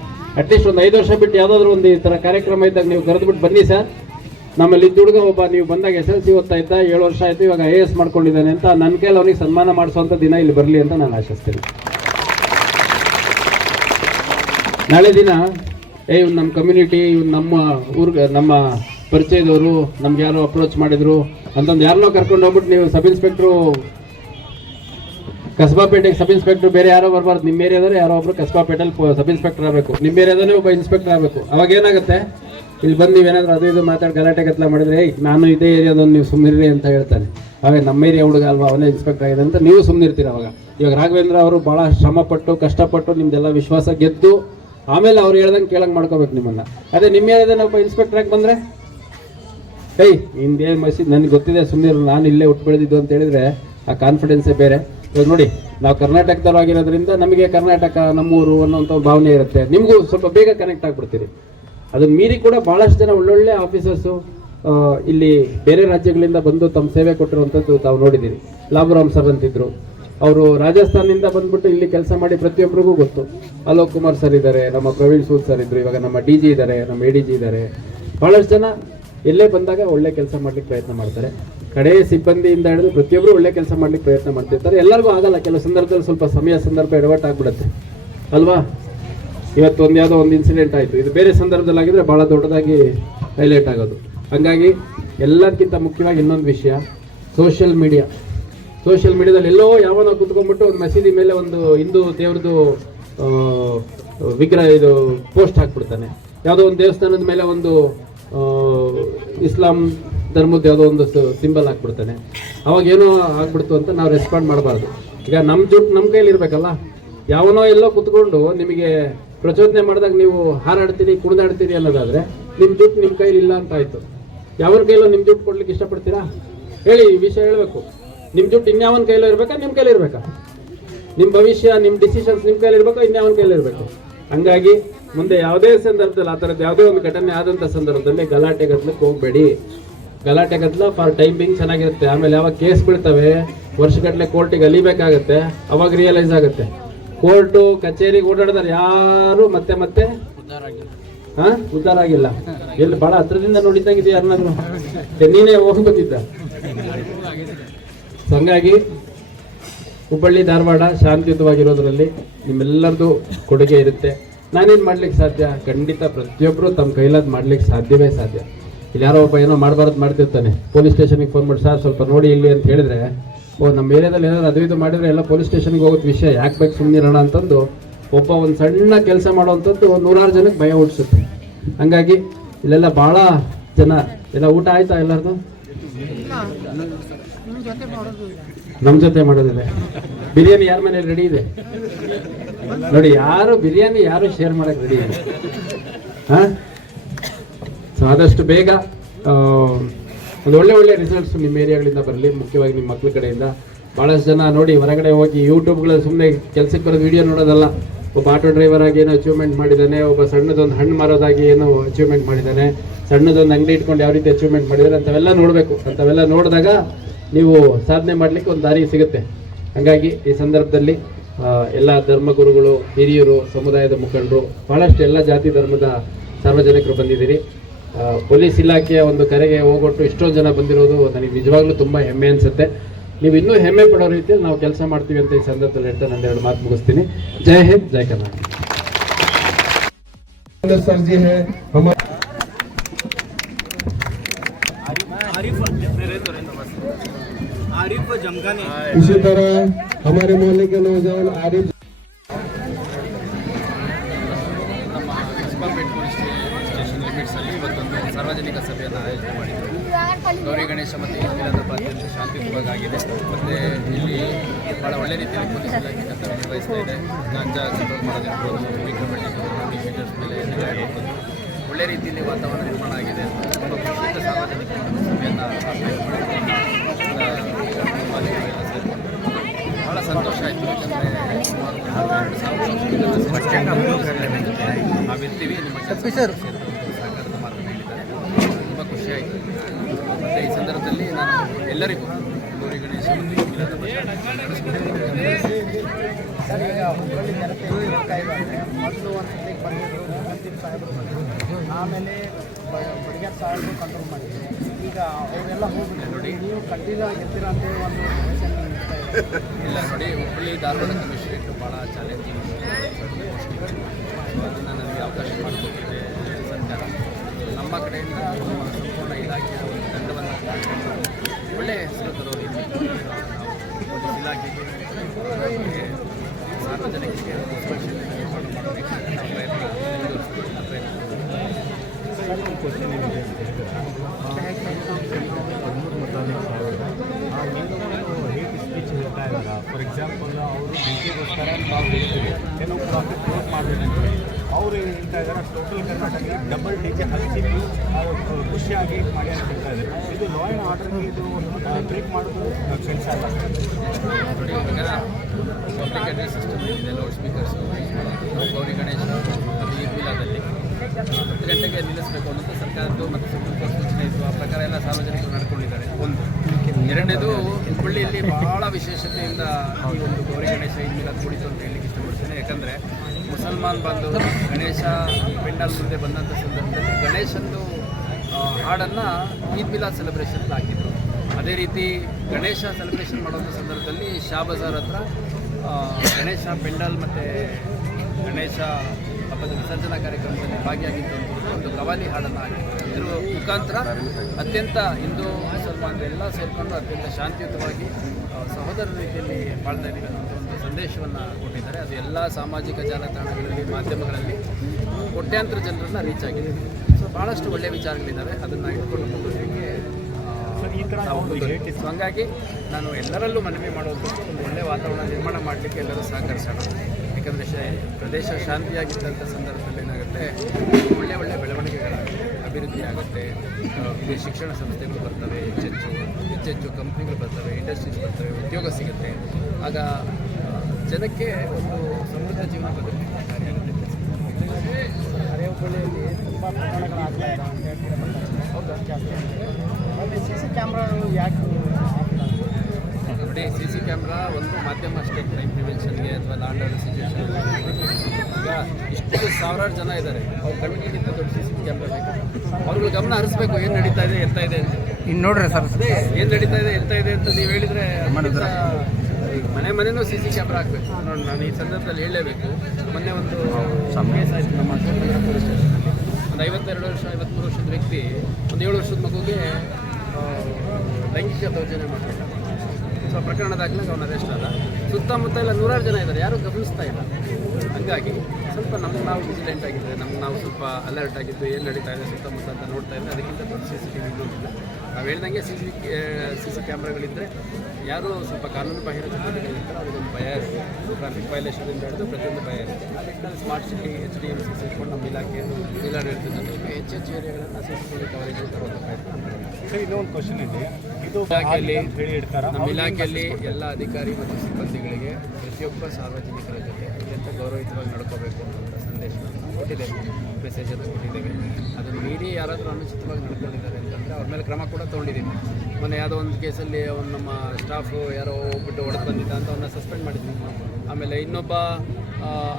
ಅಟ್ಲೀಸ್ಟ್ ಒಂದು 5 ವರ್ಷ ಬಿಟ್ಟು ಯಾವುದಾದ್ರೂ ಒಂದು ಈ ಥರ ಕಾರ್ಯಕ್ರಮ ಇದ್ದಾಗ ನೀವು ಕರೆದುಬಿಟ್ಟು ಬನ್ನಿ ಸರ್, ನಮ್ಮಲ್ಲಿ ಇದ್ದ ಹುಡುಗ ಒಬ್ಬ ನೀವು ಬಂದಾಗ SLC ಓದ್ತಾ ಇದ್ದ, 7 ವರ್ಷ ಆಯಿತು, ಇವಾಗ IAS ಮಾಡ್ಕೊಂಡಿದ್ದಾನೆ ಅಂತ ನನ್ನ ಕೈಲಿ ಅವನಿಗೆ ಸನ್ಮಾನ ಮಾಡಿಸುವಂಥ ದಿನ ಇಲ್ಲಿ ಬರಲಿ ಅಂತ ನಾನು ಆಶಿಸ್ತೀನಿ. ನಾಳೆ ದಿನ ಇವ್ನು ನಮ್ಮ ಕಮ್ಯುನಿಟಿ, ಇವ್ನು ನಮ್ಮ ಊರಿಗೆ, ನಮ್ಮ ಪರಿಚಯದವರು, ನಮ್ಗೆ ಯಾರೋ ಅಪ್ರೋಚ್ ಮಾಡಿದ್ರು ಅಂತಂದು ಯಾರನ್ನೋ ಕರ್ಕೊಂಡು ಹೋಗ್ಬಿಟ್ಟು ನೀವು ಸಬ್ ಇನ್ಸ್ಪೆಕ್ಟ್ರು ಕಸ್ಬಾಪೇಟೆಗೆ ಸಬ್ ಇನ್ಸ್ಪೆಕ್ಟ್ರು ಬೇರೆ ಯಾರೋ ಬರಬಾರ್ದು. ನಿಮ್ಮ ಏರಿಯಾದವ್ರು ಯಾರೋ ಒಬ್ರು ಕಸ್ಬಾಪೇಟೆಯಲ್ಲಿ ಸಬ್ ಇನ್ಸ್ಪೆಕ್ಟರ್ ಆಗಬೇಕು, ನಿಮ್ಮ ಏರಿಯಾದಲ್ಲೇ ಒಬ್ಬ ಇನ್ಸ್ಪೆಕ್ಟರ್ ಆಗಬೇಕು. ಅವಾಗ ಏನಾಗುತ್ತೆ, ಇಲ್ಲಿ ಬಂದು ನೀವೇನಾದ್ರೂ ಅದು ಇದು ಮಾತಾಡಿ ಗಲಾಟೆ ಗತ್ತಲ ಮಾಡಿದ್ರೆ ಏಯ್ ನಾನು ಇದೇ ಏರಿಯಾದೊಂದು ನೀವು ಸುಮ್ಮನಿರಿ ಅಂತ ಹೇಳ್ತಾನೆ. ಅವೇ ನಮ್ಮ ಏರಿಯಾ ಹುಡುಗ ಅಲ್ವಾ, ಅವನೇ ಇನ್ಸ್ಪೆಕ್ಟರ್ ಆಗಿದೆ ಅಂತ ನೀವು ಸುಮ್ಮನಿರ್ತೀರ. ಅವಾಗ ಇವಾಗ ರಾಘವೇಂದ್ರ ಅವರು ಭಾಳ ಶ್ರಮಪಟ್ಟು ಕಷ್ಟಪಟ್ಟು ನಿಮ್ದೆಲ್ಲ ವಿಶ್ವಾಸ ಗೆದ್ದು ಆಮೇಲೆ ಅವ್ರು ಹೇಳ್ದಂಗೆ ಕೇಳಂಗೆ ಮಾಡ್ಕೋಬೇಕು ನಿಮ್ಮನ್ನು. ಅದೇ ನಿಮ್ಮ ಏರಿಯಾದ ಒಬ್ಬ ಇನ್ಸ್ಪೆಕ್ಟರ್ ಆಗಿ ಬಂದರೆ ಏಯ್ ನಿಮ್ದೇನು ಮಸೀದ್ ನನಗೆ ಗೊತ್ತಿದೆ ಸುಮ್ಮನಿರು, ನಾನು ಇಲ್ಲೇ ಹುಟ್ಟು ಬೆಳೆದಿದ್ದು ಅಂತ ಹೇಳಿದರೆ ಆ ಕಾನ್ಫಿಡೆನ್ಸೇ ಬೇರೆ. ಇವಾಗ ನೋಡಿ, ನಾವು ಕರ್ನಾಟಕದವ್ರು ಆಗಿರೋದ್ರಿಂದ ನಮಗೆ ಕರ್ನಾಟಕ ನಮ್ಮೂರು ಅನ್ನೋಂಥ ಭಾವನೆ ಇರುತ್ತೆ. ನಿಮಗೂ ಸ್ವಲ್ಪ ಬೇಗ ಕನೆಕ್ಟ್ ಆಗಿಬಿಡ್ತೀರಿ. ಅದನ್ನ ಮೀರಿ ಕೂಡ ಭಾಳಷ್ಟು ಜನ ಒಳ್ಳೊಳ್ಳೆ ಆಫೀಸರ್ಸು ಇಲ್ಲಿ ಬೇರೆ ರಾಜ್ಯಗಳಿಂದ ಬಂದು ತಮ್ಮ ಸೇವೆ ಕೊಟ್ಟಿರುವಂಥದ್ದು ತಾವು ನೋಡಿದ್ದೀರಿ. ಲಾಭರಾಮ್ ಸರ್ ಅಂತಿದ್ರು, ಅವರು ರಾಜಸ್ಥಾನದಿಂದ ಬಂದ್ಬಿಟ್ಟು ಇಲ್ಲಿ ಕೆಲಸ ಮಾಡಿ ಪ್ರತಿಯೊಬ್ಬರಿಗೂ ಗೊತ್ತು. ಅಲೋಕ್ ಕುಮಾರ್ ಸರ್ ಇದ್ದಾರೆ, ನಮ್ಮ ಪ್ರವೀಣ್ ಸೂದ್ ಸರ್ ಇದ್ರು, ಇವಾಗ ನಮ್ಮ DG ಇದ್ದಾರೆ, ನಮ್ಮ ADG ಇದ್ದಾರೆ. ಭಾಳಷ್ಟು ಜನ ಎಲ್ಲೇ ಬಂದಾಗ ಒಳ್ಳೆ ಕೆಲಸ ಮಾಡ್ಲಿಕ್ಕೆ ಪ್ರಯತ್ನ ಮಾಡ್ತಾರೆ. ಕಡೆ ಸಿಬ್ಬಂದಿಯಿಂದ ಹಿಡಿದು ಪ್ರತಿಯೊಬ್ಬರು ಒಳ್ಳೆ ಕೆಲಸ ಮಾಡ್ಲಿಕ್ಕೆ ಪ್ರಯತ್ನ ಮಾಡ್ತಿರ್ತಾರೆ. ಎಲ್ಲರಿಗೂ ಆಗಲ್ಲ, ಕೆಲವು ಸಂದರ್ಭದಲ್ಲಿ ಸ್ವಲ್ಪ ಸಂದರ್ಭ ಎಡವಟ್ಟಾಗ್ಬಿಡುತ್ತೆ ಅಲ್ವಾ. ಇವತ್ತು ಯಾವುದೋ ಒಂದು ಇನ್ಸಿಡೆಂಟ್ ಆಯಿತು, ಇದು ಬೇರೆ ಸಂದರ್ಭದಲ್ಲಿ ಆಗಿದ್ರೆ ಭಾಳ ದೊಡ್ಡದಾಗಿ ಹೈಲೈಟ್ ಆಗೋದು. ಹಾಗಾಗಿ ಎಲ್ಲದಕ್ಕಿಂತ ಮುಖ್ಯವಾಗಿ ಇನ್ನೊಂದು ವಿಷಯ, ಸೋಷಿಯಲ್ ಮೀಡಿಯಾದಲ್ಲಿ ಎಲ್ಲೋ ಯಾವನೋ ಕುತ್ಕೊಂಡ್ಬಿಟ್ಟು ಒಂದು ಮಸೀದಿ ಮೇಲೆ ಒಂದು ಹಿಂದೂ ದೇವ್ರದ್ದು ವಿಗ್ರಹ ಇದು ಪೋಸ್ಟ್ ಹಾಕ್ಬಿಡ್ತಾನೆ, ಯಾವುದೋ ಒಂದು ದೇವಸ್ಥಾನದ ಮೇಲೆ ಒಂದು ಇಸ್ಲಾಂ ಧರ್ಮದ ಯಾವುದೋ ಒಂದು ಸಿಂಬಲ್ ಹಾಕ್ಬಿಡ್ತಾನೆ. ಅವಾಗ ಏನೋ ಆಗ್ಬಿಡ್ತು ಅಂತ ನಾವು ರೆಸ್ಪಾಂಡ್ ಮಾಡಬಾರ್ದು. ಈಗ ನಮ್ಮ ಜುಟ್ಟು ನಮ್ಮ ಕೈಲಿ ಇರಬೇಕಲ್ಲ. ಯಾವನೋ ಎಲ್ಲೋ ಕುತ್ಕೊಂಡು ನಿಮಗೆ ಪ್ರಚೋದನೆ ಮಾಡಿದಾಗ ನೀವು ಹಾರಾಡ್ತೀರಿ ಕುಣಿದಾಡ್ತೀರಿ ಅನ್ನೋದಾದ್ರೆ ನಿಮ್ಮ ಜುಟ್ಟು ನಿಮ್ಮ ಕೈಲಿ ಇಲ್ಲ ಅಂತ ಆಯ್ತು. ಯಾವನ ಕೈಲೋ ನಿಮ್ಮ ಜುಟ್ಟು ಕೊಡ್ಲಿಕ್ಕೆ ಇಷ್ಟಪಡ್ತೀರಾ ಹೇಳಿ? ಈ ವಿಷಯ ಹೇಳಬೇಕು. ನಿಮ್ಮ ಜುಟ್ಟು ಇನ್ಯಾವನ ಕೈಲೋ ಇರಬೇಕಾ, ನಿಮ್ಮ ಕೈಲಿ ಇರಬೇಕಾ? ನಿಮ್ಮ ಭವಿಷ್ಯ, ನಿಮ್ಮ ಡಿಸಿಷನ್ಸ್ ನಿಮ್ಮ ಕೈಲಿ ಇರಬೇಕಾ, ಇನ್ಯಾವನ ಕೈಲಿ ಇರಬೇಕು? ಹಂಗಾಗಿ ಮುಂದೆ ಯಾವುದೇ ಸಂದರ್ಭದಲ್ಲಿ ಆ ಥರದ್ದು ಯಾವುದೇ ಒಂದು ಘಟನೆ ಆದಂಥ ಸಂದರ್ಭದಲ್ಲಿ ಗಲಾಟೆ ಗದ್ದಲಕ್ಕೆ ಹೋಗಬೇಡಿ. ಗಲಾಟೆ ಗದ್ದಲ ಫಾರ್ ಟೈಮಿಂಗ್ ಚೆನ್ನಾಗಿರುತ್ತೆ. ಆಮೇಲೆ ಯಾವಾಗ ಕೇಸ್ ಬೀಳ್ತವೆ, ವರ್ಷಗಟ್ಟಲೆ ಕೋರ್ಟಿಗೆ ಅಲಿಬೇಕಾಗತ್ತೆ, ಅವಾಗ ರಿಯಲೈಸ್ ಆಗುತ್ತೆ. ಕೋರ್ಟು ಕಚೇರಿಗೆ ಓಡಾಡಿದ್ರೆ ಯಾರು ಮತ್ತೆ ಉದ್ಧಾರ ಆಗಿಲ್ಲ. ಎಲ್ಲಿ ಭಾಳ ಹತ್ರದಿಂದ ನೋಡಿದಂಗಿದೆ ಯಾರನ್ನಾದ್ರು, ನೀನೇ ಹೋಗಿ ಬಂದಿದ್ದ. ಹಂಗಾಗಿ ಹುಬ್ಬಳ್ಳಿ ಧಾರವಾಡ ಶಾಂತಿಯುತವಾಗಿರೋದ್ರಲ್ಲಿ ನಿಮ್ಮೆಲ್ಲರದು ಕೊಡುಗೆ ಇರುತ್ತೆ. ನಾನೇನು ಮಾಡ್ಲಿಕ್ಕೆ ಸಾಧ್ಯ? ಖಂಡಿತ ಪ್ರತಿಯೊಬ್ಬರು ತಮ್ಮ ಕೈಲಾದ ಮಾಡ್ಲಿಕ್ಕೆ ಸಾಧ್ಯವೇ ಸಾಧ್ಯ. ಇಲ್ಲಿ ಯಾರೋ ಒಬ್ಬ ಏನೋ ಮಾಡಬಾರ್ದು ಮಾಡ್ತಿರ್ತಾನೆ, ಪೊಲೀಸ್ ಸ್ಟೇಷನ್ಗೆ ಫೋನ್ ಮಾಡಿ ಸರ್ ಸ್ವಲ್ಪ ನೋಡಿ ಇಲ್ಲಿ ಅಂತ ಹೇಳಿದ್ರೆ, ನಮ್ಮ ಏರಿಯಾದಲ್ಲಿ ಏನಾದ್ರು ಅದು ಇದು ಮಾಡಿದ್ರೆ ಎಲ್ಲ ಪೊಲೀಸ್ ಸ್ಟೇಷನ್ಗೆ ಹೋಗೋದು ವಿಷಯ, ಯಾಕೆ ಬೇಕು ಸುಮ್ಮನಿರೋಣ ಅಂತಂದು ಒಬ್ಬ ಒಂದು ಸಣ್ಣ ಕೆಲಸ ಮಾಡೋವಂಥದ್ದು ಒಂದು 100 ಜನಕ್ಕೆ ಭಯ ಹುಟ್ಟಿಸುತ್ತೆ. ಹಂಗಾಗಿ ಇಲ್ಲೆಲ್ಲ ಭಾಳ ಜನ ಎಲ್ಲ ಊಟ ಆಯ್ತಾ ಎಲ್ಲರದು? ನಮ್ಮ ಜೊತೆ ಮಾಡೋದಿದೆ. ಬಿರಿಯಾನಿ ಯಾರ ಮನೇಲಿ ರೆಡಿ ಇದೆ ನೋಡಿ, ಬಿರಿಯಾನಿ ಯಾರು ಶೇರ್ ಮಾಡಕ್ಕೆ ರೆಡಿ ಇದೆ. ಸೊ ಆದಷ್ಟು ಬೇಗ ಒಂದು ಒಳ್ಳೆ ರಿಸಲ್ಟ್ಸ್ ನಿಮ್ಮ ಏರಿಯಾಗಳಿಂದ ಬರಲಿ, ಮುಖ್ಯವಾಗಿ ನಿಮ್ಮ ಮಕ್ಕಳ ಕಡೆಯಿಂದ. ಭಾಳಷ್ಟು ಜನ ನೋಡಿ ಹೊರಗಡೆ ಹೋಗಿ ಯೂಟ್ಯೂಬ್ಗಳಲ್ಲಿ ಸುಮ್ಮನೆ ಕೆಲಸಕ್ಕೆ ಬರೋದು ವಿಡಿಯೋ ನೋಡೋದಲ್ಲ. ಒಬ್ಬ ಆಟೋ ಡ್ರೈವರ್ ಆಗಿ ಏನೋ ಅಚೀವ್ಮೆಂಟ್ ಮಾಡಿದ್ದಾನೆ, ಒಬ್ಬ ಸಣ್ಣದೊಂದು ಹಣ್ಣು ಮಾರೋದಾಗಿ ಏನೋ ಅಚೀವ್ಮೆಂಟ್ ಮಾಡಿದ್ದಾನೆ, ಸಣ್ಣದೊಂದು ಅಂಗಡಿ ಇಟ್ಕೊಂಡು ಯಾವ ರೀತಿ ಅಚೀವ್ಮೆಂಟ್ ಮಾಡಿದ್ದಾರೆ ಅಂಥವೆಲ್ಲ ನೋಡಬೇಕು. ಅಂಥವೆಲ್ಲ ನೋಡಿದಾಗ ನೀವು ಸಾಧನೆ ಮಾಡಲಿಕ್ಕೆ ಒಂದು ದಾರಿ ಸಿಗುತ್ತೆ. ಹಾಗಾಗಿ ಈ ಸಂದರ್ಭದಲ್ಲಿ ಎಲ್ಲ ಧರ್ಮಗುರುಗಳು, ಹಿರಿಯರು, ಸಮುದಾಯದ ಮುಖಂಡರು, ಭಾಳಷ್ಟು ಎಲ್ಲ ಜಾತಿ ಧರ್ಮದ ಸಾರ್ವಜನಿಕರು ಬಂದಿದ್ದೀರಿ. ಪೊಲೀಸ್ ಇಲಾಖೆಯ ಒಂದು ಕರೆಗೆ ಹೋಗೊಟ್ಟು ಇಷ್ಟೊಂದು ಜನ ಬಂದಿರೋದು ನನಗೆ ನಿಜವಾಗ್ಲೂ ತುಂಬ ಹೆಮ್ಮೆ ಅನಿಸುತ್ತೆ. ನೀವು ಇನ್ನೂ ಹೆಮ್ಮೆ ಪಡೋ ರೀತಿಯಲ್ಲಿ ನಾವು ಕೆಲಸ ಮಾಡ್ತೀವಿ ಅಂತ ಈ ಸಂದರ್ಭದಲ್ಲಿ ಹೇಳ್ತಾ ನಾನು 2 ಮಾತು ಮುಗಿಸ್ತೀನಿ. ಜೈ ಹಿಂದ್, ಜೈ ಕರ್ನಾಟಕ. इसी तरह हमारे मोहल्ले के नौजवान आरिफ ಸಾರ್ವಜನಿಕ ಸಭೆಯನ್ನು ಆಯೋಜನೆ ಮಾಡಿದರು. ಗೌರಿ ಗಣೇಶ ಮತ್ತು ಈದ್ ಶಾಂತಿಯುತವಾಗಿದೆ. ಮತ್ತು ಇಲ್ಲಿ ಭಾಳ ಒಳ್ಳೆ ರೀತಿಯಲ್ಲಿ ಪೊಲೀಸ್ ಇಲಾಖೆ ಕರ್ತವ್ಯ ನಿರ್ವಹಿಸ್ತಾ ಇದೆ. ಗಾಂಜಾ ಕಂಟ್ರೋಲ್ ಮಾಡೋದಿರ್ಬೋದು, ಮೀಟರ್ಸ್ ಮೇಲೆ ನಿಗಾ ಇಡೋದು, ಒಳ್ಳೆ ರೀತಿಯಲ್ಲಿ ವಾತಾವರಣ ನಿರ್ಮಾಣ ಆಗಿದೆ. ತುಂಬ ಖುಷಿಯಿಂದ ಸಾರ್ವಜನಿಕ ಸಭೆಯನ್ನು ಭಾಳ ಸಂತೋಷ ಆಯಿತು. ಯಾಕಂದರೆ ನಾವಿರ್ತೀವಿ, ನಿಮ್ಮ ಸಹಕಾರದ ಮಾತು ಹೇಳಿದ್ದಾರೆ, ತುಂಬ ಖುಷಿ ಆಯಿತು. ಮತ್ತು ಈ ಸಂದರ್ಭದಲ್ಲಿ ನಾನು ಎಲ್ಲರಿಗೂ ಗೌರಿ ಗಣೇಶ ಮತ್ತು ಮಿಲಾದ್ ಹಬ್ಬ ಆಮೇಲೆ ಬಡಿಗೆ ಸಾಹೇಬರು ಕಂಟ್ರೋಲ್ ಮಾಡಿದ್ರು. ಈಗ ಅವರೆಲ್ಲ ಹೋಗ್ಬಿಟ್ಟು ನೋಡಿ, ನೀವು ಕಂಟಿನ್ಯೂ ಆಗಿರ್ತೀರ ಅಂತೇಳಿ ಒಂದು ಇಲ್ಲ ನೋಡಿ, ಹುಬ್ಬಳ್ಳಿ ಧಾರವಾಡ ಕಮಿಷನರೇಟ್ ಭಾಳ ಚಾಲೆಂಜಿಂಗ್, ಅದನ್ನು ನನಗೆ ಅವಕಾಶ ಮಾಡಿಕೊಟ್ಟಿದೆ ಸರ್ಕಾರ. ನಮ್ಮ ಕಡೆಯಿಂದ ಸಂಪೂರ್ಣ ಇಲಾಖೆಯ ಒಂದು ತಂಡವನ್ನು ಒಳ್ಳೆಯ ಹೆಸರು ತರೋರಿಗೆ ಪೊಲೀಸ್ ಇಲಾಖೆಗೆ ಸಾರ್ವಜನಿಕರಿಗೆ ಮಾಡಬೇಕಾದ ಪ್ರಯತ್ನ ಕ್ವಶನ್ ಏನಿದೆ ಅಂತ ಹೇಟ್ ಸ್ಪೀಚ್ ಹೇಳ್ತಾ ಇದ್ದಾರೆ. ಫಾರ್ ಎಕ್ಸಾಂಪಲ್ ಅವರು ಡ್ಯೂಟಿಗೋಸ್ಕರ ನಾವು ಹೇಳ್ತೀವಿ ಏನೋ ಪ್ರಾಫಿಟ್ ಕ್ಲೋಸ್ ಮಾಡಬೇಕಂತ ಅವರು ಹೇಳ್ತಾ ಇದ್ದಾರೆ ಟೋಟಲ್ ಕರ್ನಾಟಕದಲ್ಲಿ ಡಬಲ್ ಡಿಜೆ ಹಚ್ಚಿ ಖುಷಿಯಾಗಿ ಮಾಡಿ ಅಂತ ಹೇಳ್ತಾ ಇದ್ದಾರೆ. ಇದು ಲಾ ಆ್ಯಂಡ್ ಆರ್ಡರ್ಗೆ ಇದು ಬ್ರೇಕ್ ಮಾಡೋದು ಕೆಲಸ ಅಲ್ಲ. ನೋಡಿ, ಇವಾಗ ಪಬ್ಲಿಕ್ ಅಡ್ರೆಸ್ ಸಿಸ್ಟಮ್ ಇದೆ, ಲೌಡ್ ಸ್ಪೀಕರ್ಸು, ಗೌರಿ ಗಣೇಶ ಮತ್ತು ಈದ್ ಮಿಲಾದಲ್ಲಿ 10 ಗಂಟೆಗೆ ನಿಲ್ಲಿಸಬೇಕು ಅನ್ನೋದು ಸರ್ಕಾರದ್ದು ಮತ್ತು ಸುಪ್ರೀಂ ಕೋರ್ಟ್ ಸೂಚನೆ ಇತ್ತು. ಆ ಪ್ರಕಾರ ಎಲ್ಲ ಸಾರ್ವಜನಿಕರು ನಡ್ಕೊಂಡಿದ್ದಾರೆ. ಒಂದು ಎರಡನೇದು, ಹುಬ್ಬಳ್ಳಿಯಲ್ಲಿ ಬಹಳ ವಿಶೇಷತೆಯಿಂದ ಈ ಒಂದು ಗೌರಿ ಗಣೇಶ ಈದ್ ಮಿಲಾದ್ ಕುಡಿತು ಅಂತ ಹೇಳಲಿಕ್ಕೆ ಇಷ್ಟಪಡ್ತೇನೆ. ಯಾಕಂದರೆ ಮುಸಲ್ಮಾನ್ ಬಾಂಧವರು ಗಣೇಶ ಪೆಂಡಾಲ್ ಮುಂದೆ ಬಂದಂಥ ಸಂದರ್ಭದಲ್ಲಿ ಗಣೇಶಂದು ಹಾಡನ್ನು ಈದ್ ಮಿಲಾದ್ ಸೆಲೆಬ್ರೇಷನ್ ಹಾಕಿದ್ರು. ಅದೇ ರೀತಿ ಗಣೇಶ ಸೆಲೆಬ್ರೇಷನ್ ಮಾಡುವಂಥ ಸಂದರ್ಭದಲ್ಲಿ ಶಾ ಬಜಾರ್ ಹತ್ರ ಗಣೇಶ ಪೆಂಡಾಲ್ ಮತ್ತು ಗಣೇಶ ಹಬ್ಬದ ವಿಸರ್ಜನಾ ಕಾರ್ಯಕ್ರಮದಲ್ಲಿ ಭಾಗಿಯಾಗಿದ್ದಂಥದ್ದು ಒಂದು ಕವಾಲಿ ಹಾಡನ್ನು ಹಾಕಿದ್ರು. ಇದರ ಮುಖಾಂತರ ಅತ್ಯಂತ ಹಿಂದೂ ಮುಸಲ್ಮಾನರೆಲ್ಲ ಸೇರಿಕೊಂಡು ಅತ್ಯಂತ ಶಾಂತಿಯುತವಾಗಿ ಸಹೋದರ ರೀತಿಯಲ್ಲಿ ಬಾಳ್ತಾ ಇದ್ದೀವಿ ಅನ್ನೋಂಥ ಒಂದು ಸಂದೇಶವನ್ನು ಕೊಟ್ಟಿದ್ದಾರೆ. ಅದು ಎಲ್ಲ ಸಾಮಾಜಿಕ ಜಾಲತಾಣಗಳಲ್ಲಿ, ಮಾಧ್ಯಮಗಳಲ್ಲಿ ಕೋಟ್ಯಾಂತರ ಜನರನ್ನು ರೀಚ್ ಆಗಿದೆ. ಸೊ ಭಾಳಷ್ಟು ಒಳ್ಳೆಯ ವಿಚಾರಗಳಿದ್ದಾವೆ. ಅದನ್ನು ಇಟ್ಕೊಂಡು ಮುಂದುವರಿಕೆ ಹಂಗಾಗಿ ನಾನು ಎಲ್ಲರಲ್ಲೂ ಮನವಿ ಮಾಡುವಂಥದ್ದು ಒಂದು ಒಳ್ಳೆಯ ವಾತಾವರಣ ನಿರ್ಮಾಣ ಮಾಡಲಿಕ್ಕೆ ಎಲ್ಲರೂ ಸಹಕರಿಸೋಣ. ಯಾಕಂದರೆ ಪ್ರದೇಶ ಶಾಂತಿಯಾಗಿದ್ದಂಥ ಸಂದರ್ಭದಲ್ಲಿ ಏನಾಗುತ್ತೆ, ಒಳ್ಳೆಯ ಬೆಳವಣಿಗೆಗಳಾಗುತ್ತೆ, ಅಭಿವೃದ್ಧಿ ಆಗುತ್ತೆ, ಇಲ್ಲಿ ಶಿಕ್ಷಣ ಸಂಸ್ಥೆಗಳು ಬರ್ತವೆ, ಹೆಚ್ಚೆಚ್ಚು ಕಂಪ್ನಿಗಳು ಬರ್ತವೆ, ಇಂಡಸ್ಟ್ರೀಸ್ ಬರ್ತವೆ, ಉದ್ಯೋಗ ಸಿಗುತ್ತೆ. ಆಗ ಜನಕ್ಕೆ ಒಂದು ಸಮೃದ್ಧ ಜೀವನ ಬದುಕಲಿಕ್ಕೆ ಕಾರ್ಯಾಗುತ್ತೆ. ಹುಬ್ಬಳ್ಳಿಯಲ್ಲಿ ತುಂಬ ಪ್ರಕರಣಗಳಾಗ್ತಾ ಇದೆ ಅಂತ ಹೇಳ್ತೀರಾ? ಹೌದಾ? ಜಾಸ್ತಿ ಸಿ ಸಿ ಕ್ಯಾಮ್ರಾಗಳು ಯಾಕೆ ನೋಡಿ, ಸಿ ಸಿ ಕ್ಯಾಮ್ರಾ ಒಂದು ಮಾಧ್ಯಮ ಅಷ್ಟೇ ಕ್ರೈಮ್ ಪ್ರಿವೆನ್ಷನ್ಗೆ ಅಥವಾ ಲಾಂಡ್ ಆರ್ಡರ್ ಸಿಚುವೇಷನ್. ಈಗ ಇಷ್ಟು ಸಾವಿರಾರು ಜನ ಇದ್ದಾರೆ, ಅವ್ರ ಕಣ್ಣಿಗಿಂತ ದೊಡ್ಡ ಸಿ ಸಿ ಕ್ಯಾಮ್ರಾ ಬೇಕು. ಅವ್ರಿಗೆ ಗಮನ ಹರಿಸ್ಬೇಕು, ಏನು ನಡೀತಾ ಇದೆ, ಎತ್ತ ಇದೆ ಅಂತ. ಇನ್ನು ನೋಡ್ರಿ ಸರ್, ಅದೇ ಏನು ನಡೀತಾ ಇದೆ, ಎತ್ತ ಇದೆ ಅಂತ ನೀವು ಹೇಳಿದರೆ ಮನೆಯೂ ಸಿ ಸಿ ಕ್ಯಾಮ್ರಾ ಹಾಕಬೇಕು. ನೋಡಿ, ನಾನು ಈ ಸಂದರ್ಭದಲ್ಲಿ ಹೇಳಲೇಬೇಕು. ಮೊನ್ನೆ ಒಂದು ಕೇಸ್ ಆಯಿತು ನಮ್ಮ ಶಿವನಗರ ಪೊಲೀಸ್ ಸ್ಟೇಷನಲ್ಲಿ. ಒಂದು 52 ವರ್ಷದ ವ್ಯಕ್ತಿ ಒಂದು 7 ವರ್ಷದ ಮಗುಗೆ ಲೈಂಗಿಕ ದೌರ್ಜನ್ಯ ಮಾಡಿಬಿಟ್ಟ. ಸೊ ಪ್ರಕರಣ ದಾಖಲಾಗಿ ಅವನ ಅರೆಸ್ಟ್ ಆದ. ಸುತ್ತಮುತ್ತ ಎಲ್ಲ 100 ಜನ ಇದ್ದಾರೆ, ಯಾರೂ ಗಮನಿಸ್ತಾ ಇಲ್ಲ. ಹಾಗಾಗಿ ಸ್ವಲ್ಪ ನಮ್ಗೆ ನಾವು ವಿಜಿಲೆಂಟ್ ಆಗಿದ್ದರೆ, ನಮ್ಗೆ ನಾವು ಸ್ವಲ್ಪ ಅಲರ್ಟ್ ಆಗಿದ್ದು, ಏನು ನಡೀತಾ ಇದೆ ಸುತ್ತಮುತ್ತ ಅಂತ ನೋಡ್ತಾ ಇದ್ದರೆ ಅದಕ್ಕಿಂತ ದೊಡ್ಡ CCTV ಇಲ್ಲ. ನಾವು ಹೇಳ್ದಂಗೆ ಸಿ ಸಿ ಕ್ಯಾಮ್ರಾಗಳಿದ್ದರೆ ಯಾರೂ ಸ್ವಲ್ಪ ಕಾನೂನು ಬಾಹಿರ ಚಟುವಟಿಕೆಗಳಿರ್ತಾರೆ, ಅದೊಂದು ಭಯ ಇರುತ್ತೆ. ಟ್ರಾಫಿಕ್ ವೈಲೇಷನಿಂದ ಹಿಡಿದು ಪ್ರತಿಯೊಂದು ಭಯ ಇರುತ್ತೆ. ಅದಕ್ಕೆ ಸ್ಮಾರ್ಟ್ ಸಿಟಿ HDMC ಸೇರಿಕೊಂಡು ನಮ್ಮ ಇಲಾಖೆ ಜಿಲ್ಲಾಡಳಿತ ಜನರಿಗೆ ಹೆಚ್ಚೆಚ್ಚು ಏರಿಯಾಗಳನ್ನು CCTV ಕವರೇಜ್ ತರುವಂಥ ಪ್ರಯತ್ನ ಮಾಡ್ತಾರೆ. ಸರ್, ಇನ್ನೊಂದು ಕ್ವಶನ್ ಇದೆ. ಇದು ನಮ್ಮ ಇಲಾಖೆಯಲ್ಲಿ ಎಲ್ಲ ಅಧಿಕಾರಿ ಮತ್ತು ಸಿಬ್ಬಂದಿಗಳಿಗೆ ಪ್ರತಿಯೊಬ್ಬ ಸಾರ್ವಜನಿಕರ ಜೊತೆ ಅತ್ಯಂತ ಗೌರವಯುತವಾಗಿ ನಡ್ಕೋಬೇಕು ಅನ್ನೋಂಥ ಸಂದೇಶವನ್ನು ಕೊಟ್ಟಿದ್ದೇವೆ, ಮೆಸೇಜನ್ನು ಕೊಟ್ಟಿದ್ದೇವೆ. ಅದನ್ನು ಮೀರಿ ಯಾರಾದರೂ ಅನುಚಿತವಾಗಿ ನಡ್ಕೊಂಡಿದ್ದಾರೆ ಅಂತಂದರೆ ಅವ್ರ ಮೇಲೆ ಕ್ರಮ ಕೂಡ ತೊಗೊಂಡಿದ್ದೀವಿ. ಮೊನ್ನೆ ಯಾವುದೋ ಒಂದು ಕೇಸಲ್ಲಿ ಅವನು ನಮ್ಮ ಸ್ಟಾಫು ಯಾರೋ ಹೋಗ್ಬಿಟ್ಟು ಹೊಡೆದು ಬಂದಿದ್ದ ಅಂತ ಅವನ್ನ ಸಸ್ಪೆಂಡ್ ಮಾಡಿದ್ವಿ. ಆಮೇಲೆ ಇನ್ನೊಬ್ಬ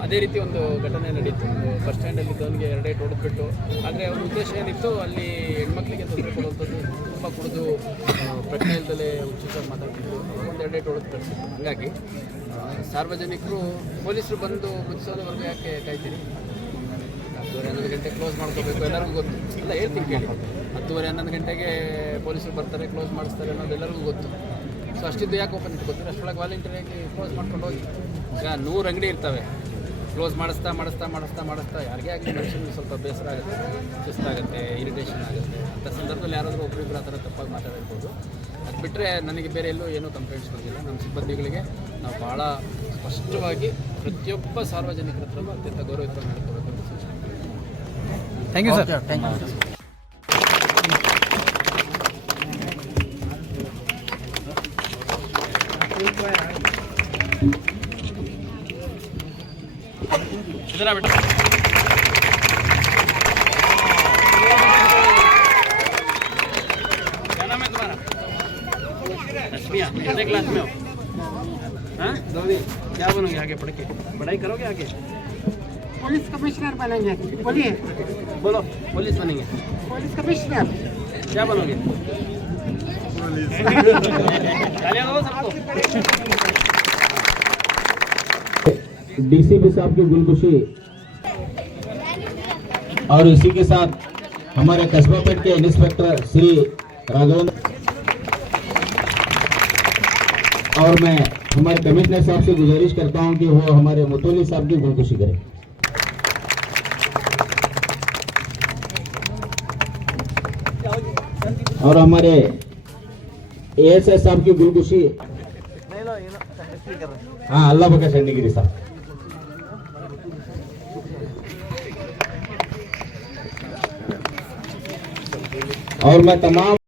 ಅದೇ ರೀತಿ ಒಂದು ಘಟನೆ ನಡೀತು. ಬಸ್ ಸ್ಟ್ಯಾಂಡಲ್ಲಿ ಇದ್ದವನಿಗೆ 2 ಏಟು ಹೊಡೆದ್ಬಿಟ್ಟು, ಆದರೆ ಅವನ ಉದ್ದೇಶ ಏನಿತ್ತು, ಅಲ್ಲಿ ಹೆಣ್ಮಕ್ಳಿಗೆ ತೊಂದರೆ ಕೊಡುವಂಥದ್ದು, ತುಂಬ ಕುಡಿದು ಪ್ರಜ್ಞೆ ಇಲ್ದಲೇ ಉಚಿತವಾಗಿ ಮಾತಾಡ್ತಿದ್ರು, ಒಂದು 2 ಏಟು ಹೊಡೆದು ಕಳಿಸಿದ್ರು. ಹಾಗಾಗಿ ಸಾರ್ವಜನಿಕರು ಪೊಲೀಸರು ಬಂದು ಮುಗಿಸೋದವರೆಗೂ ಯಾಕೆ ಕಾಯ್ತೀರಿ? 10:30-11 ಗಂಟೆ ಕ್ಲೋಸ್ ಮಾಡ್ಕೋಬೇಕು, ಎಲ್ಲರಿಗೂ ಗೊತ್ತು. ಇಲ್ಲ, ಹೇಳ್ತೀನಿ ಕೇಳಿ, 10:30-11 ಗಂಟೆಗೆ ಪೊಲೀಸರು ಬರ್ತಾರೆ, ಕ್ಲೋಸ್ ಮಾಡಿಸ್ತಾರೆ ಅನ್ನೋದು ಎಲ್ಲರಿಗೂ ಗೊತ್ತು. ಸೊ ಅಷ್ಟಿದ್ದು ಯಾಕೆ ಓಪನ್ ಇಟ್ಕೊತೀರಿ? ಅಷ್ಟೊಳಗೆ ವಾಲಂಟಿಯರಾಗಿ ಕ್ಲೋಸ್ ಮಾಡ್ಕೊಂಡು ಹೋಗಿ. ಈಗ 100 ಅಂಗಡಿ ಇರ್ತವೆ, ಕ್ಲೋಸ್ ಮಾಡಿಸ್ತಾ ಯಾರಿಗೇ ಆಗಲಿ ಮನುಷ್ಯನಿಗೆ ಸ್ವಲ್ಪ ಬೇಸರ ಆಗುತ್ತೆ, ಸುಸ್ತಾಗುತ್ತೆ, ಇರಿಟೇಷನ್ ಆಗುತ್ತೆ. ಅಂಥ ಸಂದರ್ಭದಲ್ಲಿ ಯಾರಾದರೂ ಒಬ್ಬರಿಬ್ಬರು ಆ ಥರ ತಪ್ಪಾಗಿ ಮಾತಾಡಿರ್ಬೋದು. ಅದು ಬಿಟ್ಟರೆ ನನಗೆ ಬೇರೆ ಎಲ್ಲೂ ಏನೂ ಕಂಪ್ಲೇಂಟ್ಸ್ ಬಂದಿಲ್ಲ. ನಮ್ಮ ಸಿಬ್ಬಂದಿಗಳಿಗೆ ನಾವು ಭಾಳ ಸ್ಪಷ್ಟವಾಗಿ ಪ್ರತಿಯೊಬ್ಬ ಸಾರ್ವಜನಿಕರ ಹತ್ರ ಅತ್ಯಂತ ಗೌರವಯುತವಾಗಿ ನಡ್ಕೋಬೇಕು ಅಂತ ಸೂಚನೆ. Thank you sir. Thank you. इधर आ बेटा। क्या नाम है तुम्हारा? रश्मिया। कितने क्लास में हो? हाँ, क्या बनोगे आगे पढ़ के? पढ़ाई करोगे आगे? पुलिस कमिश्नर बनेंगे। बोलिए। बोलो, पुलिस बनेंगे। Police commissioner. क्या बनोगे? तालियां दो सबको। डीसीपी साहब की गुलकुशी और इसी के साथ हमारे कस्बा पेट के इंस्पेक्टर श्री राघवेंद्र और मैं हमारे कमिश्नर साहब से गुजारिश करता हूं कि वो हमारे मुतोली साहब की गुलकुशी करें। और हमारे एएसआई साहब की गुलगुशी, हाँ अल्लाह बका चंडीगिरी साहब, और मैं तमाम